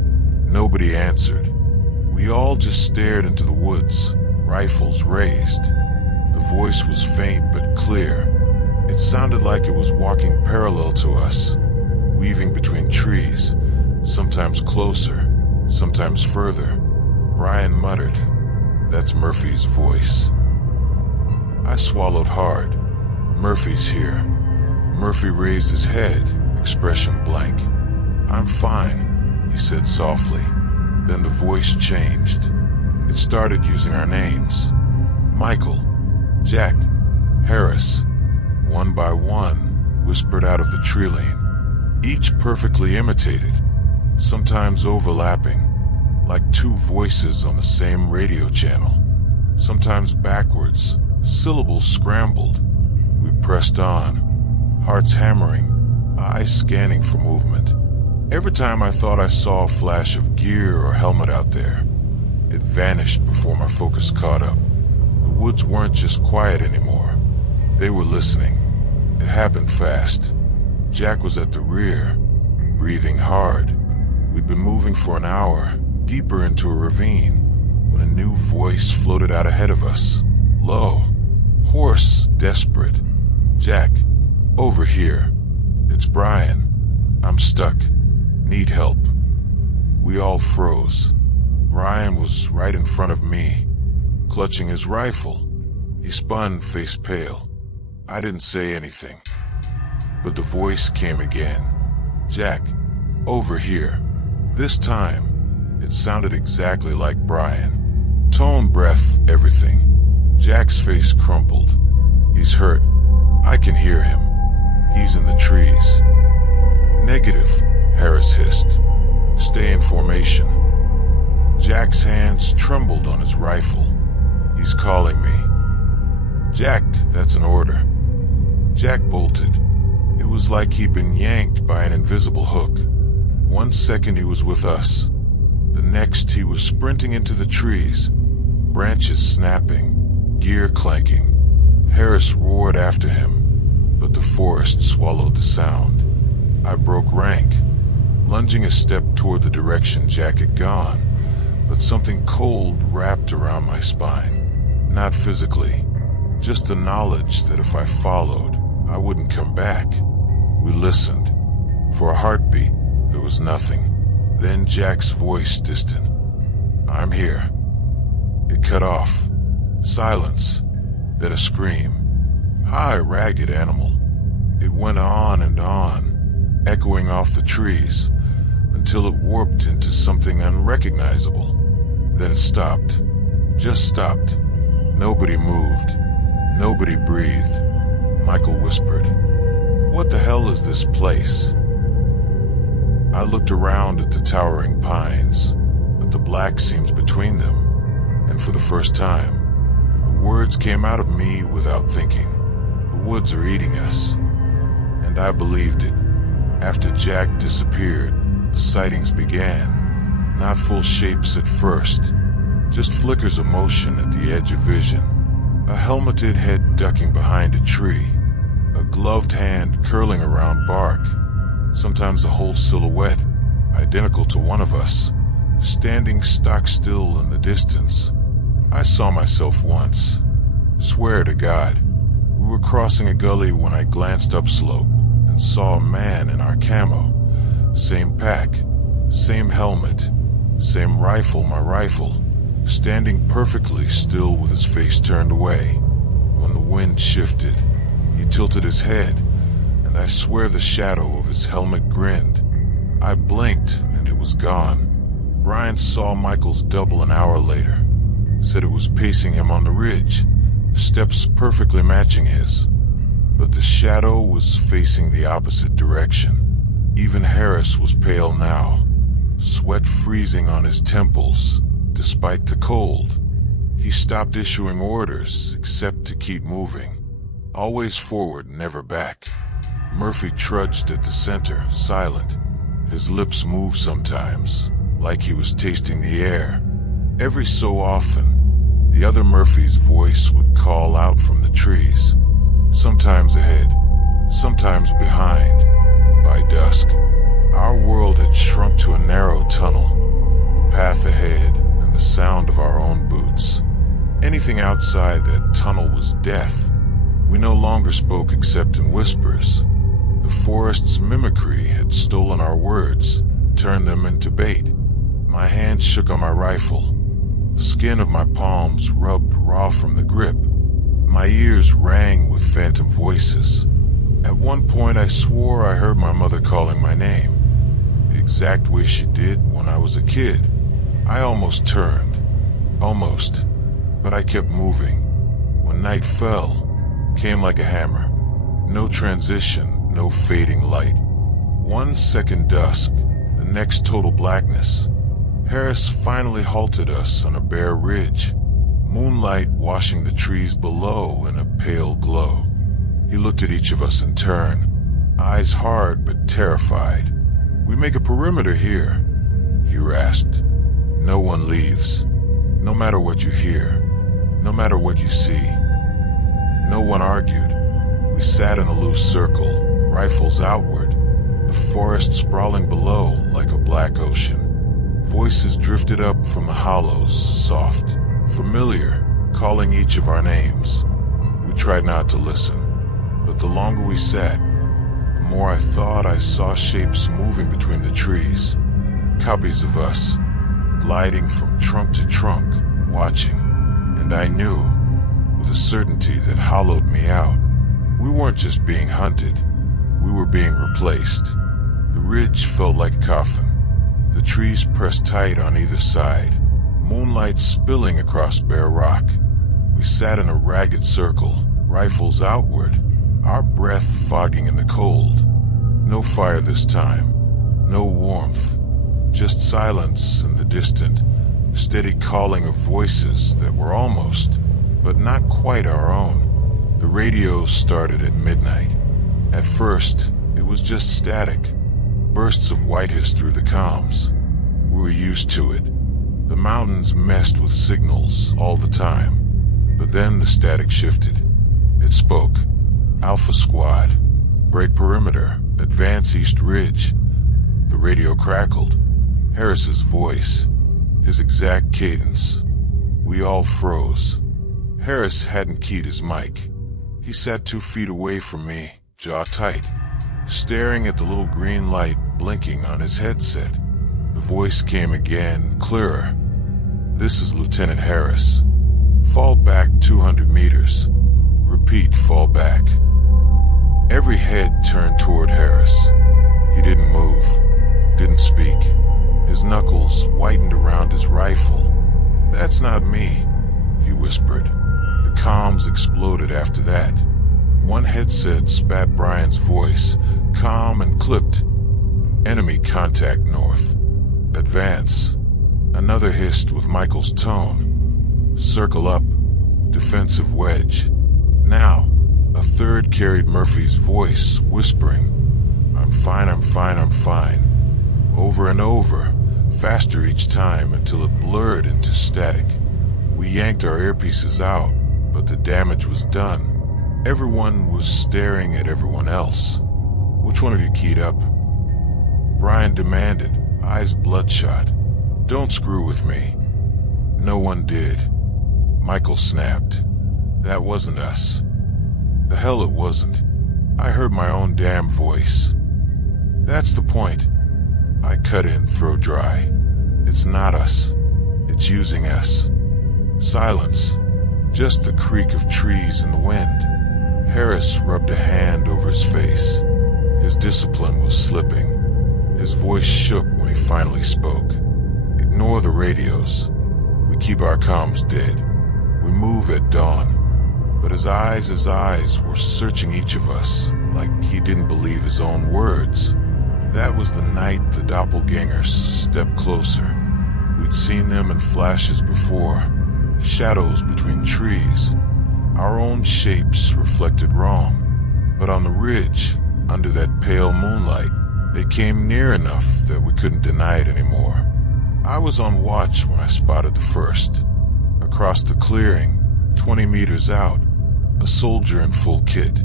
Nobody answered. We all just stared into the woods, rifles raised. The voice was faint but clear. It sounded like it was walking parallel to us, weaving between trees, sometimes closer, sometimes further. Brian muttered, "That's Murphy's voice." I swallowed hard. "Murphy's here." Murphy raised his head, expression blank. "I'm fine," he said softly. Then the voice changed. It started using our names. Michael, Jack, Harris. One by one, whispered out of the tree lane. Each perfectly imitated, sometimes overlapping, like two voices on the same radio channel. sometimes backwards, syllables scrambled. We pressed on, hearts hammering, eyes scanning for movement. Every time I thought I saw a flash of gear or helmet out there, it vanished before my focus caught up. The woods weren't just quiet anymore. They were listening. It happened fast. Jack was at the rear, breathing hard. We'd been moving for an hour, deeper into a ravine, when a new voice floated out ahead of us. Low, hoarse, desperate. "Jack, over here. It's Brian. I'm stuck. Need help." We all froze. Brian was right in front of me, clutching his rifle. He spun, face pale. I didn't say anything. But the voice came again. "Jack, over here." This time, it sounded exactly like Brian. Tone, breath, everything. Jack's face crumpled. "He's hurt. I can hear him. He's in the trees." "Negative," Harris hissed. "Stay in formation." Jack's hands trembled on his rifle. "He's calling me." "Jack, that's an order." Jack bolted. It was like he'd been yanked by an invisible hook. One second he was with us. The next he was sprinting into the trees, branches snapping, gear clanking. Harris roared after him, but the forest swallowed the sound. I broke rank, lunging a step toward the direction Jack had gone, but something cold wrapped around my spine. Not physically, just the knowledge that if I followed, I wouldn't come back. We listened. For a heartbeat, there was nothing. Then Jack's voice distant. "I'm here." It cut off. Silence. Then a scream. High, ragged animal. It went on and on, echoing off the trees, until it warped into something unrecognizable. Then it stopped. Just stopped. Nobody moved. Nobody breathed. Michael whispered, "What the hell is this place?" I looked around at the towering pines, at the black seams between them, and for the first time, the words came out of me without thinking. "The woods are eating us." And I believed it. After Jack disappeared, the sightings began. Not full shapes at first, just flickers of motion at the edge of vision. A helmeted head ducking behind a tree, a gloved hand curling around bark, sometimes a whole silhouette, identical to one of us, standing stock still in the distance. I saw myself once. Swear to God, we were crossing a gully when I glanced upslope and saw a man in our camo. Same pack, same helmet, same rifle, my rifle, standing perfectly still with his face turned away. When the wind shifted, he tilted his head, and I swear the shadow of his helmet grinned. I blinked, and it was gone. Brian saw Michael's double an hour later. Said it was pacing him on the ridge, steps perfectly matching his. But the shadow was facing the opposite direction. Even Harris was pale now, sweat freezing on his temples, despite the cold. He stopped issuing orders, except to keep moving. Always forward, never back. Murphy trudged at the center, silent. His lips moved sometimes, like he was tasting the air. Every so often, the other Murphy's voice would call out from the trees. Sometimes ahead, sometimes behind. By dusk, our world had shrunk to a narrow tunnel. The path ahead and the sound of our own boots. Anything outside that tunnel was death. We no longer spoke except in whispers. The forest's mimicry had stolen our words, turned them into bait. My hand shook on my rifle. The skin of my palms rubbed raw from the grip. My ears rang with phantom voices. At one point I swore I heard my mother calling my name, the exact way she did when I was a kid. I almost turned. Almost. But I kept moving. When night fell, came like a hammer. No transition, no fading light. 1 second dusk, the next total blackness. Harris finally halted us on a bare ridge. moonlight washing the trees below in a pale glow. He looked at each of us in turn, eyes hard but terrified. "We make a perimeter here," he rasped. "No one leaves, no matter what you hear, no matter what you see." No one argued. We sat in a loose circle, rifles outward, the forest sprawling below like a black ocean. Voices drifted up from the hollows, soft, familiar, calling each of our names. We tried not to listen, but the longer we sat, the more I thought I saw shapes moving between the trees. Copies of us, gliding from trunk to trunk, watching. And I knew, with a certainty that hollowed me out, we weren't just being hunted, we were being replaced. The ridge felt like a coffin, the trees pressed tight on either side, moonlight spilling across bare rock. We sat in a ragged circle, rifles outward, our breath fogging in the cold. No fire this time, no warmth, just silence and the distant, steady calling of voices that were almost, but not quite our own. The radio started at midnight. At first, it was just static, bursts of white hiss through the comms. We were used to it. The mountains messed with signals all the time. But then the static shifted. It spoke. "Alpha Squad, break perimeter, advance East Ridge." The radio crackled. Harris's voice, his exact cadence. We all froze. Harris hadn't keyed his mic. He sat 2 feet away from me, jaw tight, staring at the little green light blinking on his headset. The voice came again, clearer. "This is Lieutenant Harris. Fall back 200 meters. Repeat, fall back." Every head turned toward Harris. He didn't move, didn't speak. His knuckles whitened around his rifle. "That's not me," he whispered. The comms exploded after that. One headset spat Brian's voice, calm and clipped. "Enemy contact north. Advance." Another hissed with Michael's tone. "Circle up. Defensive wedge." Now, a third carried Murphy's voice, whispering, "I'm fine, I'm fine, I'm fine." Over and over, faster each time until it blurred into static. We yanked our earpieces out, but the damage was done. Everyone was staring at everyone else. "Which one of you keyed up?" Brian demanded, eyes bloodshot. "Don't screw with me." No one did. Michael snapped. "That wasn't us." The hell it wasn't. I heard my own damn voice. "That's the point." I cut in, throw dry. "It's not us. It's using us." Silence. Just the creak of trees in the wind. Harris rubbed a hand over his face. His discipline was slipping. His voice shook when he finally spoke. "Ignore the radios. We keep our comms dead. We move at dawn." But his eyes were searching each of us like he didn't believe his own words. That was the night the doppelgangers stepped closer. We'd seen them in flashes before, shadows between trees. Our own shapes reflected wrong. But on the ridge, under that pale moonlight, they came near enough that we couldn't deny it anymore. I was on watch when I spotted the first. Across the clearing, 20 meters out, a soldier in full kit,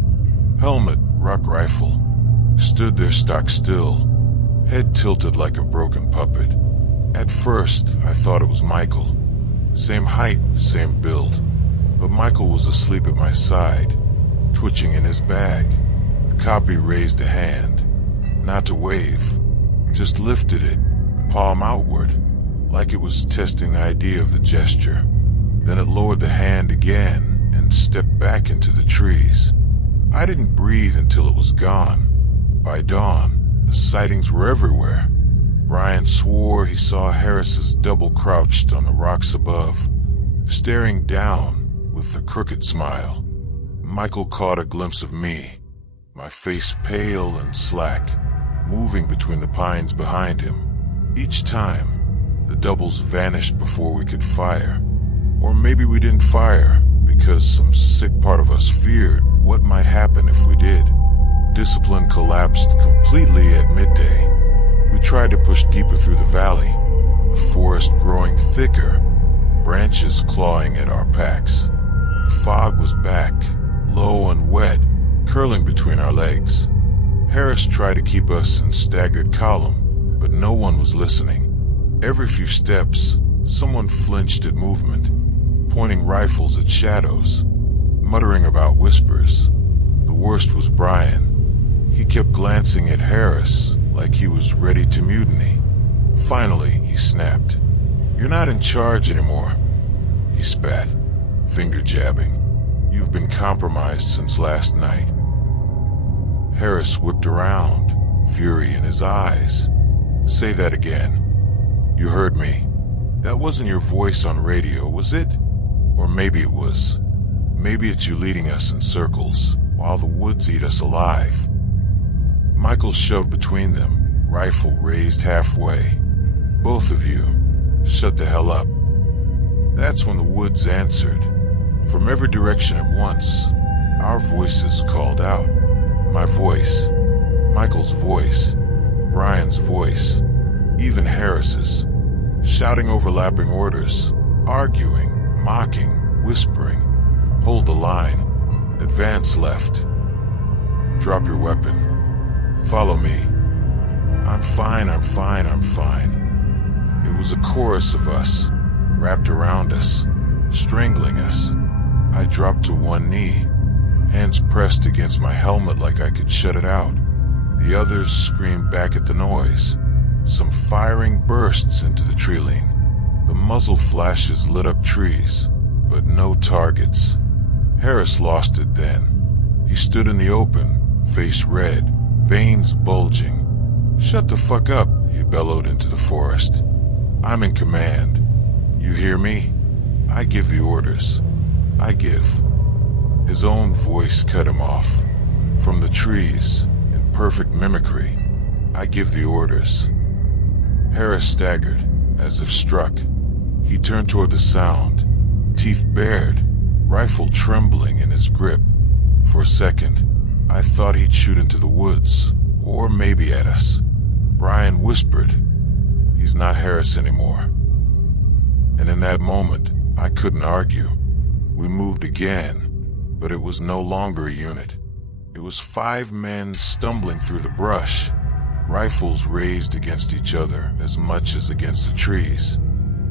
helmet, rock rifle, stood there stock still, head tilted like a broken puppet. At first, I thought it was Michael. Same height, same build. But Michael was asleep at my side, twitching in his bag. The copy raised a hand, not to wave, just lifted it, palm outward, like it was testing the idea of the gesture. Then it lowered the hand again and stepped back into the trees. I didn't breathe until it was gone. By dawn, the sightings were everywhere. Brian swore he saw Harris's double crouched on the rocks above, staring down with a crooked smile. Michael caught a glimpse of me, my face pale and slack, moving between the pines behind him. Each time, the doubles vanished before we could fire. Or maybe we didn't fire because some sick part of us feared what might happen if we did. Discipline collapsed completely at midday. We tried to push deeper through the valley, the forest growing thicker, branches clawing at our packs. The fog was back, low and wet, curling between our legs. Harris tried to keep us in staggered column, but no one was listening. Every few steps, someone flinched at movement, pointing rifles at shadows, muttering about whispers. The worst was Brian. He kept glancing at Harris like he was ready to mutiny. Finally, he snapped. "You're not in charge anymore," he spat, finger jabbing. "You've been compromised since last night." Harris whipped around, fury in his eyes. "Say that again." "You heard me. That wasn't your voice on radio, was it? Or maybe it was. Maybe it's you leading us in circles, while the woods eat us alive." Michael shoved between them, rifle raised halfway. "Both of you, shut the hell up." That's when the woods answered. From every direction at once, our voices called out. My voice, Michael's voice, Brian's voice, even Harris's, shouting overlapping orders, arguing, mocking, whispering. "Hold the line. Advance left. Drop your weapon. Follow me. I'm fine, I'm fine, I'm fine." It was a chorus of us, wrapped around us, strangling us. I dropped to one knee, hands pressed against my helmet like I could shut it out. The others screamed back at the noise. Some firing bursts into the tree-line. The muzzle flashes lit up trees, but no targets. Harris lost it then. He stood in the open, face red, veins bulging. "Shut the fuck up," he bellowed into the forest. "I'm in command. You hear me? I give the orders. I give." His own voice cut him off. From the trees, in perfect mimicry, "I give the orders." Harris staggered, as if struck. He turned toward the sound, teeth bared, rifle trembling in his grip. For a second, I thought he'd shoot into the woods, or maybe at us. Brian whispered, "He's not Harris anymore." And in that moment, I couldn't argue. We moved again, but it was no longer a unit. It was 5 men stumbling through the brush, rifles raised against each other as much as against the trees.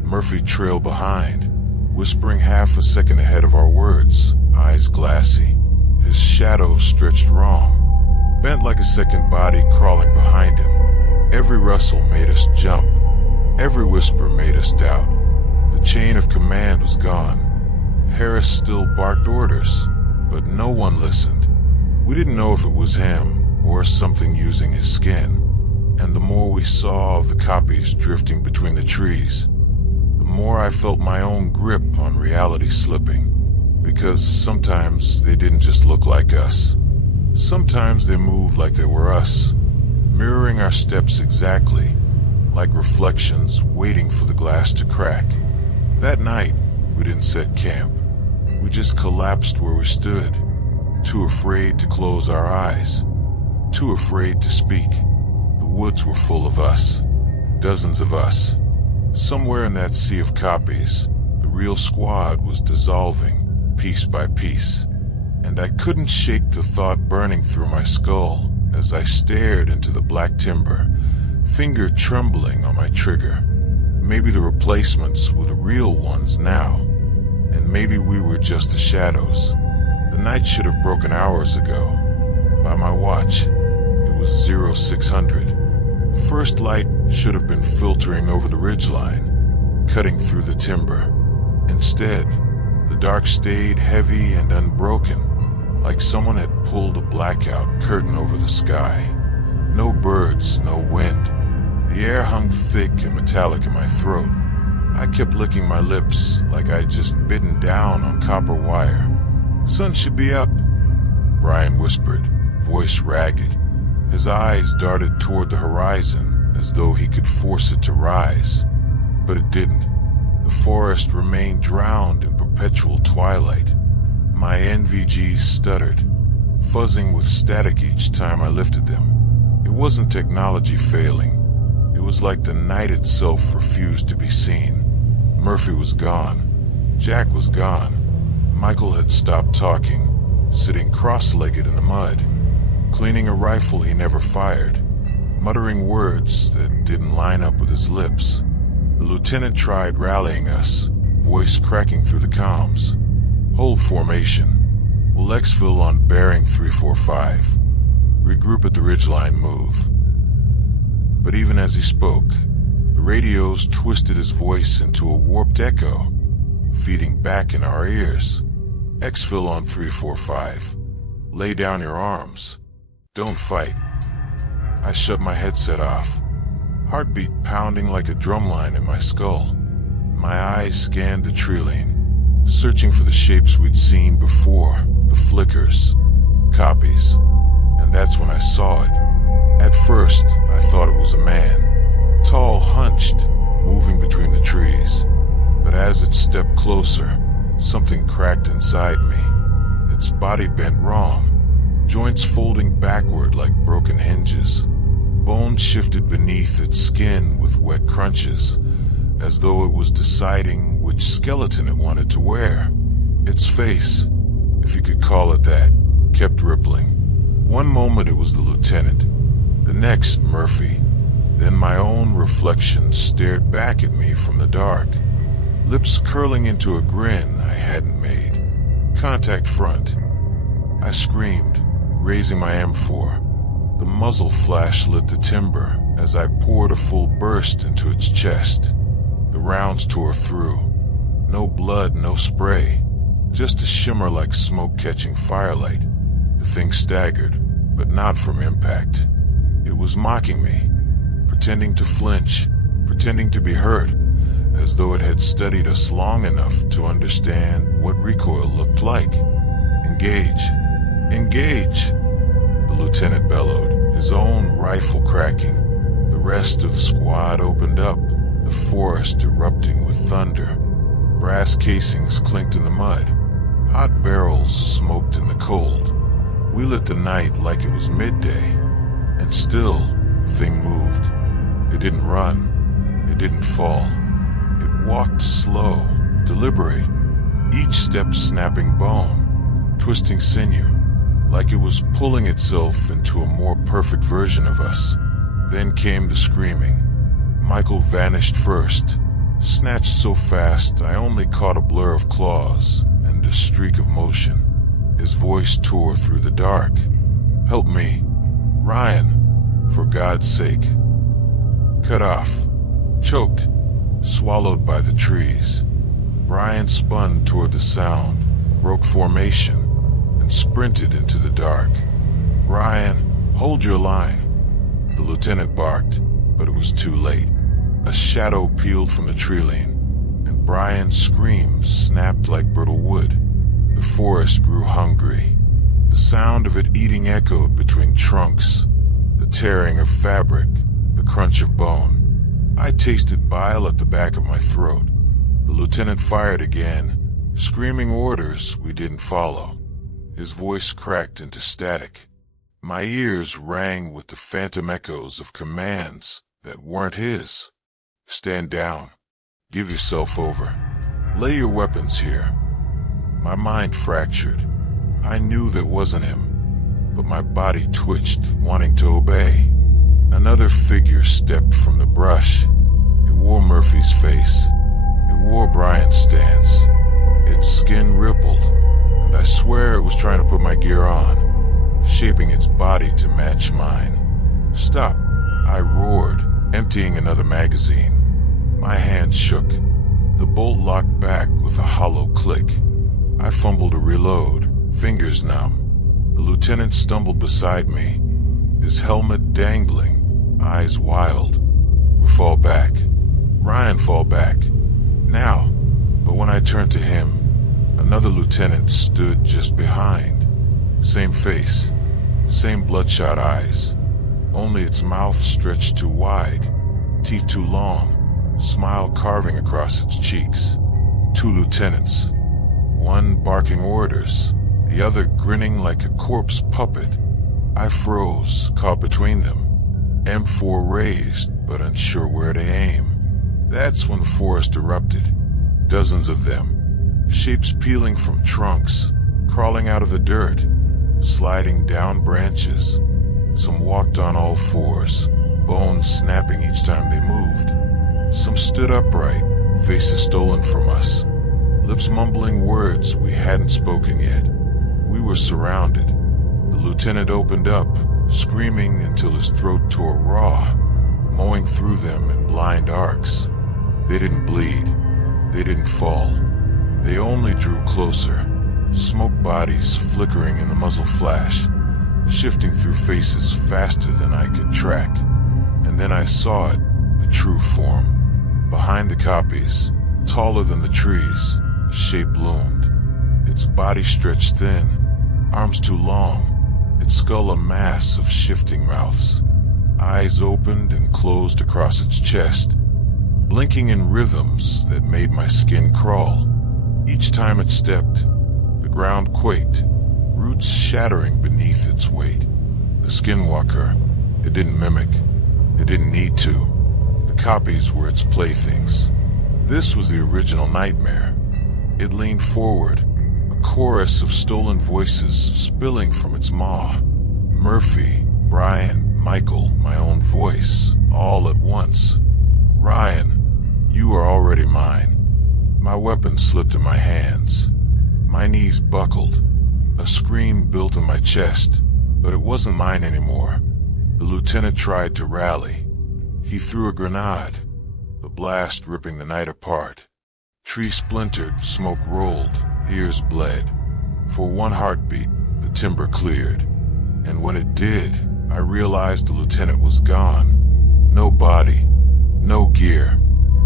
Murphy trailed behind, whispering half a second ahead of our words, eyes glassy. His shadow stretched wrong, bent like a second body crawling behind him. Every rustle made us jump. Every whisper made us doubt. The chain of command was gone. Harris still barked orders, but no one listened. We didn't know if it was him or something using his skin. And the more we saw of the copies drifting between the trees, the more I felt my own grip on reality slipping. Because sometimes they didn't just look like us. Sometimes they moved like they were us, mirroring our steps exactly, like reflections waiting for the glass to crack. That night, we didn't set camp. We just collapsed where we stood, too afraid to close our eyes, too afraid to speak. The woods were full of us, dozens of us. Somewhere in that sea of copies, the real squad was dissolving, piece by piece. And I couldn't shake the thought burning through my skull as I stared into the black timber, finger trembling on my trigger. Maybe the replacements were the real ones now, and maybe we were just the shadows. The night should have broken hours ago. By my watch, it was 0600. First light should have been filtering over the ridgeline, cutting through the timber. Instead, the dark stayed heavy and unbroken, like someone had pulled a blackout curtain over the sky. No birds, no wind. The air hung thick and metallic in my throat. I kept licking my lips like I'd just bitten down on copper wire. "Sun should be up," Brian whispered, voice ragged. His eyes darted toward the horizon as though he could force it to rise. But it didn't. The forest remained drowned in perpetual twilight. My NVGs stuttered, fuzzing with static each time I lifted them. It wasn't technology failing. It was like the night itself refused to be seen. Murphy was gone. Jack was gone. Michael had stopped talking, sitting cross-legged in the mud, cleaning a rifle he never fired, muttering words that didn't line up with his lips. The lieutenant tried rallying us, voice cracking through the comms. Hold formation. We'll exfil on bearing 345. Regroup at the ridgeline move. But even as he spoke, the radios twisted his voice into a warped echo, feeding back in our ears. Exfil on 345. Lay down your arms. Don't fight. I shut my headset off, heartbeat pounding like a drumline in my skull. My eyes scanned the tree-lane, searching for the shapes we'd seen before, the flickers, copies. And that's when I saw it. At first, I thought it was a man, tall, hunched, moving between the trees. But as it stepped closer, something cracked inside me. Its body bent wrong, joints folding backward like broken hinges. Bone shifted beneath its skin with wet crunches, as though it was deciding which skeleton it wanted to wear. Its face, if you could call it that, kept rippling. One moment it was the lieutenant, the next Murphy. Then my own reflection stared back at me from the dark, lips curling into a grin I hadn't made. Contact front. I screamed, raising my M4. The muzzle flash lit the timber as I poured a full burst into its chest. The rounds tore through. No blood, no spray, just a shimmer like smoke catching firelight. The thing staggered, but not from impact. It was mocking me, pretending to flinch, pretending to be hurt, as though it had studied us long enough to understand what recoil looked like. Engage. Engage! The lieutenant bellowed, his own rifle cracking. The rest of the squad opened up, the forest erupting with thunder. Brass casings clinked in the mud. Hot barrels smoked in the cold. We lit the night like it was midday, and still the thing moved. It didn't run. It didn't fall. It walked slow, deliberate, each step snapping bone, twisting sinew, like it was pulling itself into a more perfect version of us. Then came the screaming. Michael vanished first, snatched so fast I only caught a blur of claws and a streak of motion. His voice tore through the dark. Help me. Ryan, for God's sake. Cut off. Choked. Swallowed by the trees. Brian spun toward the sound, broke formation, and sprinted into the dark. Ryan, hold your line. The lieutenant barked, but it was too late. A shadow peeled from the tree-line, and Brian's screams snapped like brittle wood. The forest grew hungry. The sound of it eating echoed between trunks, the tearing of fabric, the crunch of bone. I tasted bile at the back of my throat. The lieutenant fired again, screaming orders we didn't follow. His voice cracked into static. My ears rang with the phantom echoes of commands that weren't his. Stand down. Give yourself over. Lay your weapons here. My mind fractured. I knew that wasn't him, but my body twitched, wanting to obey. Another figure stepped from the brush. It wore Murphy's face. It wore Brian's stance. Its skin rippled, and I swear it was trying to put my gear on, shaping its body to match mine. Stop, I roared, emptying another magazine. My hand shook. The bolt locked back with a hollow click. I fumbled to reload, fingers numb. The lieutenant stumbled beside me, his helmet dangling, eyes wild. We fall back. Ryan fall back. Now. But when I turned to him, another lieutenant stood just behind. Same face, same bloodshot eyes, only its mouth stretched too wide, teeth too long, smile carving across its cheeks. 2 lieutenants, one barking orders, the other grinning like a corpse puppet. I froze, caught between them, M4 raised, but unsure where to aim. That's when the forest erupted. Dozens of them, shapes peeling from trunks, crawling out of the dirt, sliding down branches. Some walked on all fours, bones snapping each time they moved. Some stood upright, faces stolen from us, lips mumbling words we hadn't spoken yet. We were surrounded. The lieutenant opened up, screaming until his throat tore raw, mowing through them in blind arcs. They didn't bleed. They didn't fall. They only drew closer, smoke bodies flickering in the muzzle flash, shifting through faces faster than I could track. And then I saw it, the true form. Behind the copies, taller than the trees, a shape loomed. Its body stretched thin, arms too long, its skull a mass of shifting mouths. Eyes opened and closed across its chest, blinking in rhythms that made my skin crawl. Each time it stepped, the ground quaked, roots shattering beneath its weight. The Skinwalker, it didn't mimic. It didn't need to. The copies were its playthings. This was the original nightmare. It leaned forward, a chorus of stolen voices spilling from its maw. Murphy, Brian, Michael, my own voice, all at once. Ryan, you are already mine. My weapon slipped in my hands. My knees buckled. A scream built in my chest, but it wasn't mine anymore. The lieutenant tried to rally. He threw a grenade, the blast ripping the night apart. Tree splintered, smoke rolled, ears bled. For one heartbeat, the timber cleared. And when it did, I realized the lieutenant was gone. No body, no gear,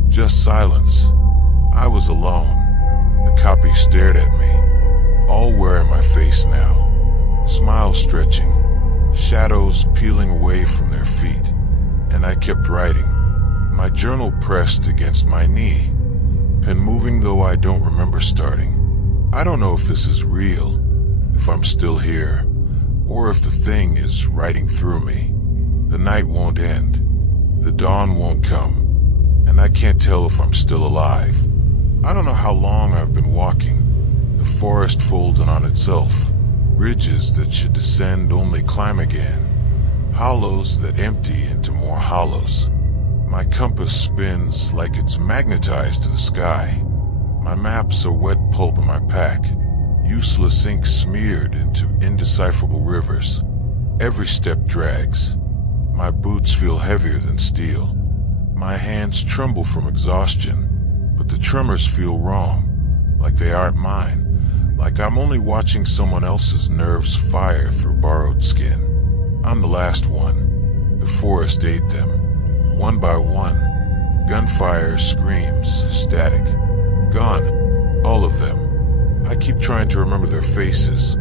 just silence. I was alone. The copy stared at me, all wearing my face now. Smiles stretching, shadows peeling away from their feet. And I kept writing, my journal pressed against my knee, pen moving though I don't remember starting. I don't know if this is real, if I'm still here, or if the thing is writing through me. The night won't end, the dawn won't come, and I can't tell if I'm still alive. I don't know how long I've been walking. The forest folds in on itself, ridges that should descend only climb again, hollows that empty into more hollows. My compass spins like it's magnetized to the sky. My maps are wet pulp in my pack, useless ink smeared into indecipherable rivers. Every step drags. My boots feel heavier than steel. My hands tremble from exhaustion, but the tremors feel wrong, like they aren't mine, like I'm only watching someone else's nerves fire through borrowed skin. I'm the last one. The forest ate them, one by one. Gunfire, screams, static. Gone, all of them. I keep trying to remember their faces,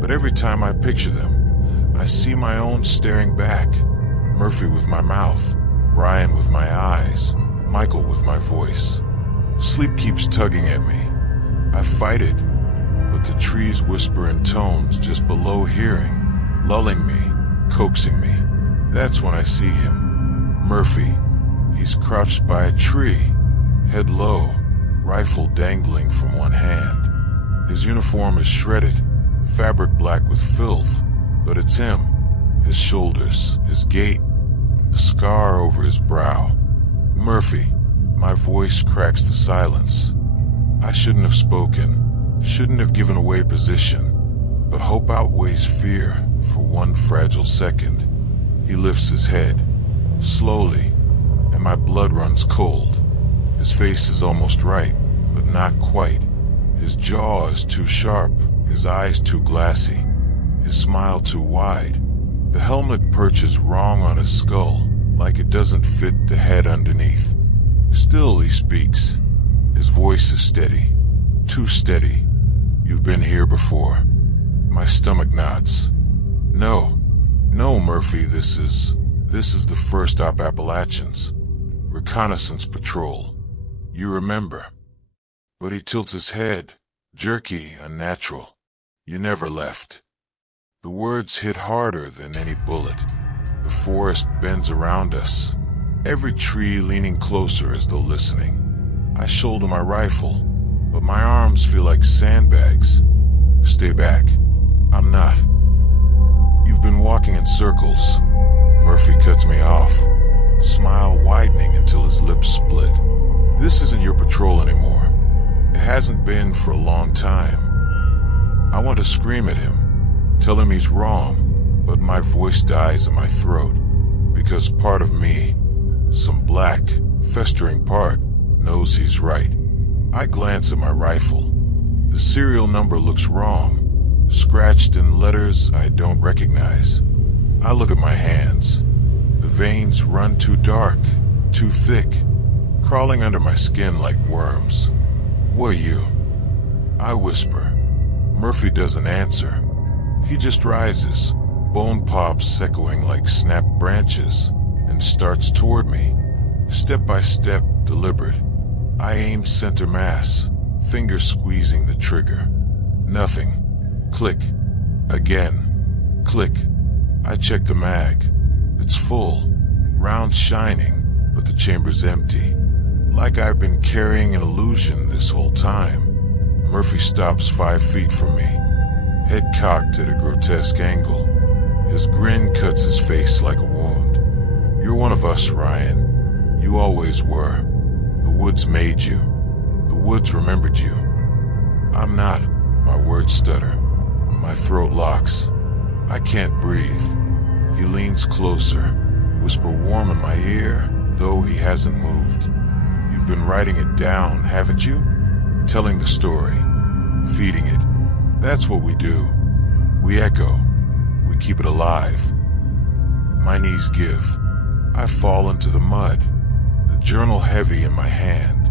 but every time I picture them, I see my own staring back. Murphy with my mouth, Brian with my eyes, Michael with my voice. Sleep keeps tugging at me. I fight it, but the trees whisper in tones just below hearing, lulling me, coaxing me. That's when I see him. Murphy. He's crouched by a tree, head low, rifle dangling from one hand. His uniform is shredded, fabric black with filth, but it's him. His shoulders, his gait, the scar over his brow. Murphy. My voice cracks the silence. I shouldn't have spoken, shouldn't have given away position, but hope outweighs fear for one fragile second. He lifts his head, slowly, and my blood runs cold. His face is almost right, but not quite. His jaw is too sharp, his eyes too glassy, his smile too wide. The helmet perches wrong on his skull, like it doesn't fit the head underneath. Still he speaks. His voice is steady, too steady. You've been here before. My stomach knots. No, Murphy, this is the first Appalachians. reconnaissance patrol. You remember. But he tilts his head, jerky, unnatural. You never left. The words hit harder than any bullet. The forest bends around us, every tree leaning closer as though listening. I shoulder my rifle, but my arms feel like sandbags. Stay back. I'm not. You've been walking in circles. Murphy cuts me off, smile widening until his lips split. This isn't your patrol anymore. It hasn't been for a long time. I want to scream at him, tell him he's wrong, but my voice dies in my throat, because part of me, some black, festering part, knows he's right. I glance at my rifle. The serial number looks wrong, scratched in letters I don't recognize. I look at my hands. The veins run too dark, too thick, crawling under my skin like worms. Who are you? I whisper. Murphy doesn't answer. He just rises, bone pops echoing like snapped branches, and starts toward me. Step by step, deliberate. I aim center mass, fingers squeezing the trigger. Nothing. Click. Again. Click. I check the mag. It's full, round shining, but the chamber's empty. Like I've been carrying an illusion this whole time. Murphy stops 5 feet from me, head cocked at a grotesque angle. His grin cuts his face like a wound. You're one of us, Ryan. You always were. The woods made you. The woods remembered you. I'm not. My words stutter. My throat locks. I can't breathe. He leans closer, whisper warm in my ear, though he hasn't moved. You've been writing it down, haven't you? Telling the story, feeding it. That's what we do. We echo. We keep it alive. My knees give. I fall into the mud, the journal heavy in my hand.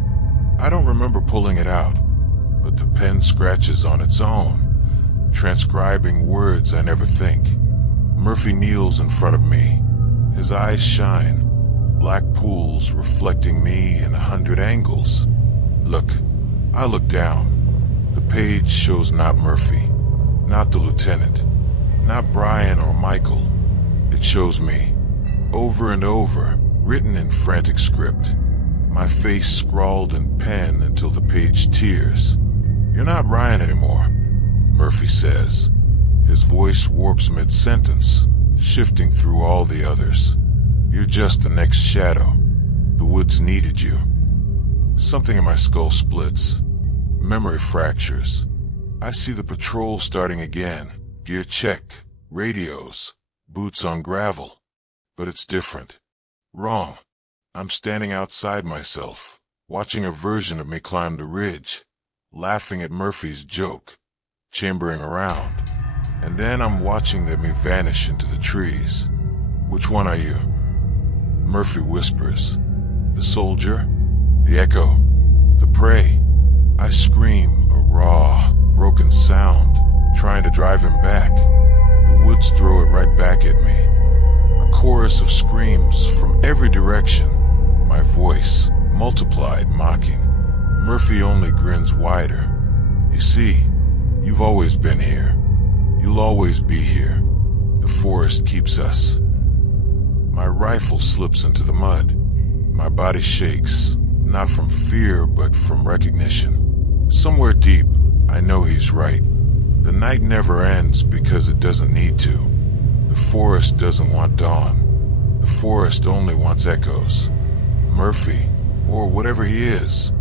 I don't remember pulling it out, but the pen scratches on its own, transcribing words I never think. Murphy kneels in front of me. His eyes shine, black pools reflecting me in 100 angles. Look. I look down. The page shows not Murphy, not the lieutenant, not Brian or Michael. It shows me, over and over, written in frantic script. My face scrawled in pen until the page tears. You're not Ryan anymore, Murphy says. His voice warps mid-sentence, shifting through all the others. You're just the next shadow. The woods needed you. Something in my skull splits. Memory fractures. I see the patrol starting again. Gear check, radios, boots on gravel. But it's different. Wrong. I'm standing outside myself, watching a version of me climb the ridge, laughing at Murphy's joke, chambering around. And then I'm watching them vanish into the trees. Which one are you? Murphy whispers. The soldier? The echo? The prey? I scream, a raw, broken sound, trying to drive him back. The woods throw it right back at me. A chorus of screams from every direction. My voice, multiplied, mocking. Murphy only grins wider. You see, you've always been here. You'll always be here. The forest keeps us. My rifle slips into the mud. My body shakes, not from fear, but from recognition. Somewhere deep, I know he's right. The night never ends because it doesn't need to. The forest doesn't want dawn. The forest only wants echoes. Murphy, or whatever he is,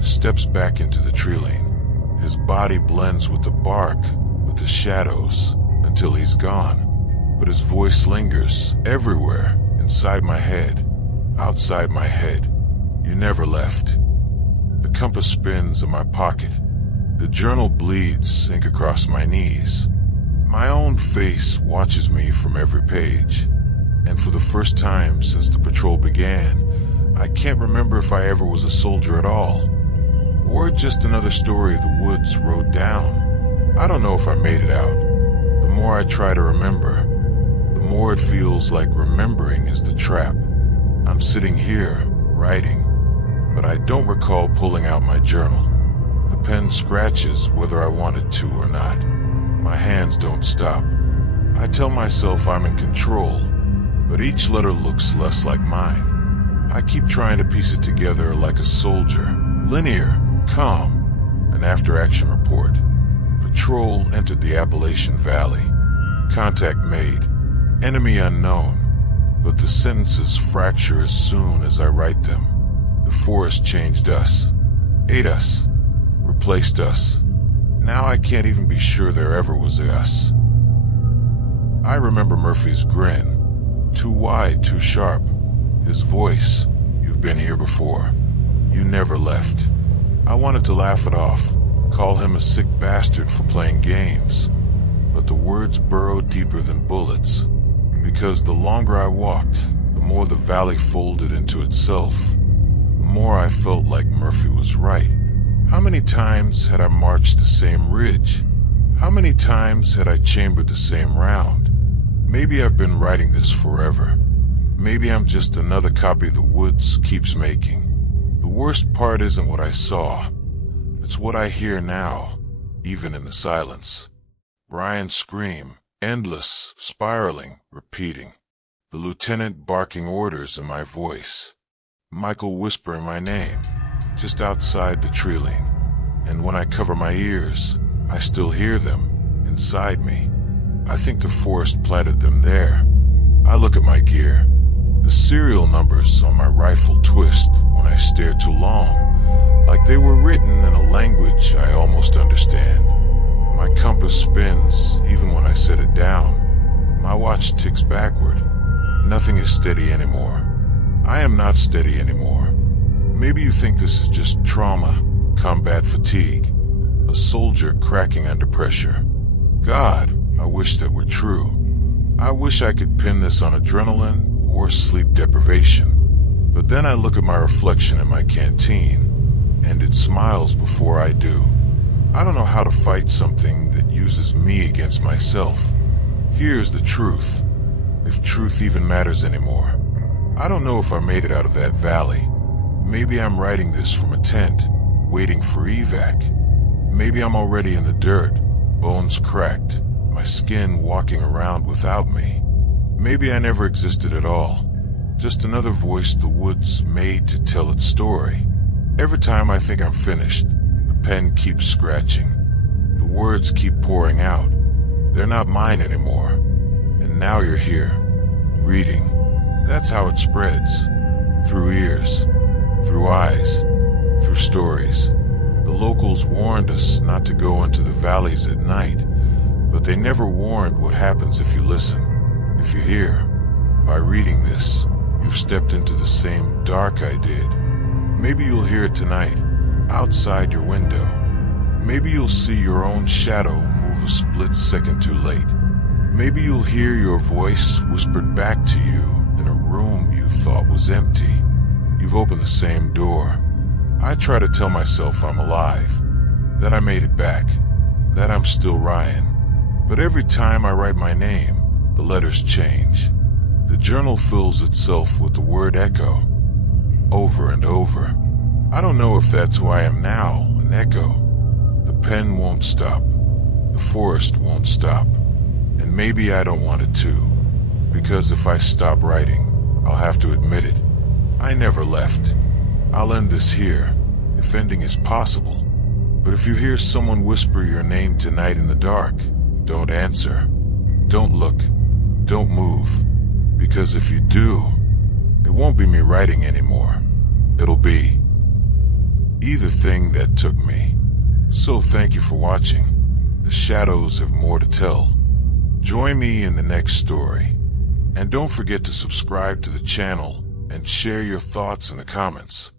steps back into the tree lane. His body blends with the bark, with the shadows, until he's gone. But his voice lingers everywhere, inside my head, outside my head. You never left. The compass spins in my pocket. The journal bleeds, ink across my knees. My own face watches me from every page. And for the first time since the patrol began, I can't remember if I ever was a soldier at all, or just another story the woods wrote down. I don't know if I made it out. The more I try to remember, the more it feels like remembering is the trap. I'm sitting here, writing, but I don't recall pulling out my journal. The pen scratches whether I want it to or not. My hands don't stop. I tell myself I'm in control, but each letter looks less like mine. I keep trying to piece it together like a soldier. Linear, calm, an after-action report. Patrol entered the Appalachian Valley. Contact made. Enemy unknown. But the sentences fracture as soon as I write them. The forest changed us, ate us, replaced us. Now I can't even be sure there ever was a us. I remember Murphy's grin. Too wide, too sharp. His voice, "You've been here before. You never left." I wanted to laugh it off, call him a sick bastard for playing games. But the words burrowed deeper than bullets, because the longer I walked, the more the valley folded into itself. The more I felt like Murphy was right. How many times had I marched the same ridge? How many times had I chambered the same round? Maybe I've been writing this forever. Maybe I'm just another copy the woods keeps making. The worst part isn't what I saw. It's what I hear now, even in the silence. Brian's scream, endless, spiraling, repeating. The lieutenant barking orders in my voice. Michael whispering my name, just outside the tree-line. And when I cover my ears, I still hear them, inside me. I think the forest planted them there. I look at my gear. The serial numbers on my rifle twist when I stare too long, like they were written in a language I almost understand. My compass spins even when I set it down. My watch ticks backward. Nothing is steady anymore. I am not steady anymore. Maybe you think this is just trauma, combat fatigue, a soldier cracking under pressure. God, I wish that were true. I wish I could pin this on adrenaline or sleep deprivation. But then I look at my reflection in my canteen, and it smiles before I do. I don't know how to fight something that uses me against myself. Here's the truth, if truth even matters anymore. I don't know if I made it out of that valley. Maybe I'm writing this from a tent, waiting for evac. Maybe I'm already in the dirt, bones cracked, my skin walking around without me. Maybe I never existed at all, just another voice the woods made to tell its story. Every time I think I'm finished, the pen keeps scratching. The words keep pouring out. They're not mine anymore. And now you're here, reading. That's how it spreads. Through ears, through eyes, through stories. The locals warned us not to go into the valleys at night, but they never warned what happens if you listen. If you hear, by reading this, you've stepped into the same dark I did. Maybe you'll hear it tonight, outside your window. Maybe you'll see your own shadow move a split second too late. Maybe you'll hear your voice whispered back to you in a room you thought was empty. You've opened the same door. I try to tell myself I'm alive, that I made it back, that I'm still Ryan. But every time I write my name, the letters change. The journal fills itself with the word echo, over and over. I don't know if that's who I am now, an echo. The pen won't stop. The forest won't stop. And maybe I don't want it to, because if I stop writing, I'll have to admit it. I never left. I'll end this here, if ending is possible. But if you hear someone whisper your name tonight in the dark, don't answer. Don't look. Don't move. Because if you do, it won't be me writing anymore. It'll be either thing that took me. So thank you for watching. The shadows have more to tell. Join me in the next story. And don't forget to subscribe to the channel and share your thoughts in the comments.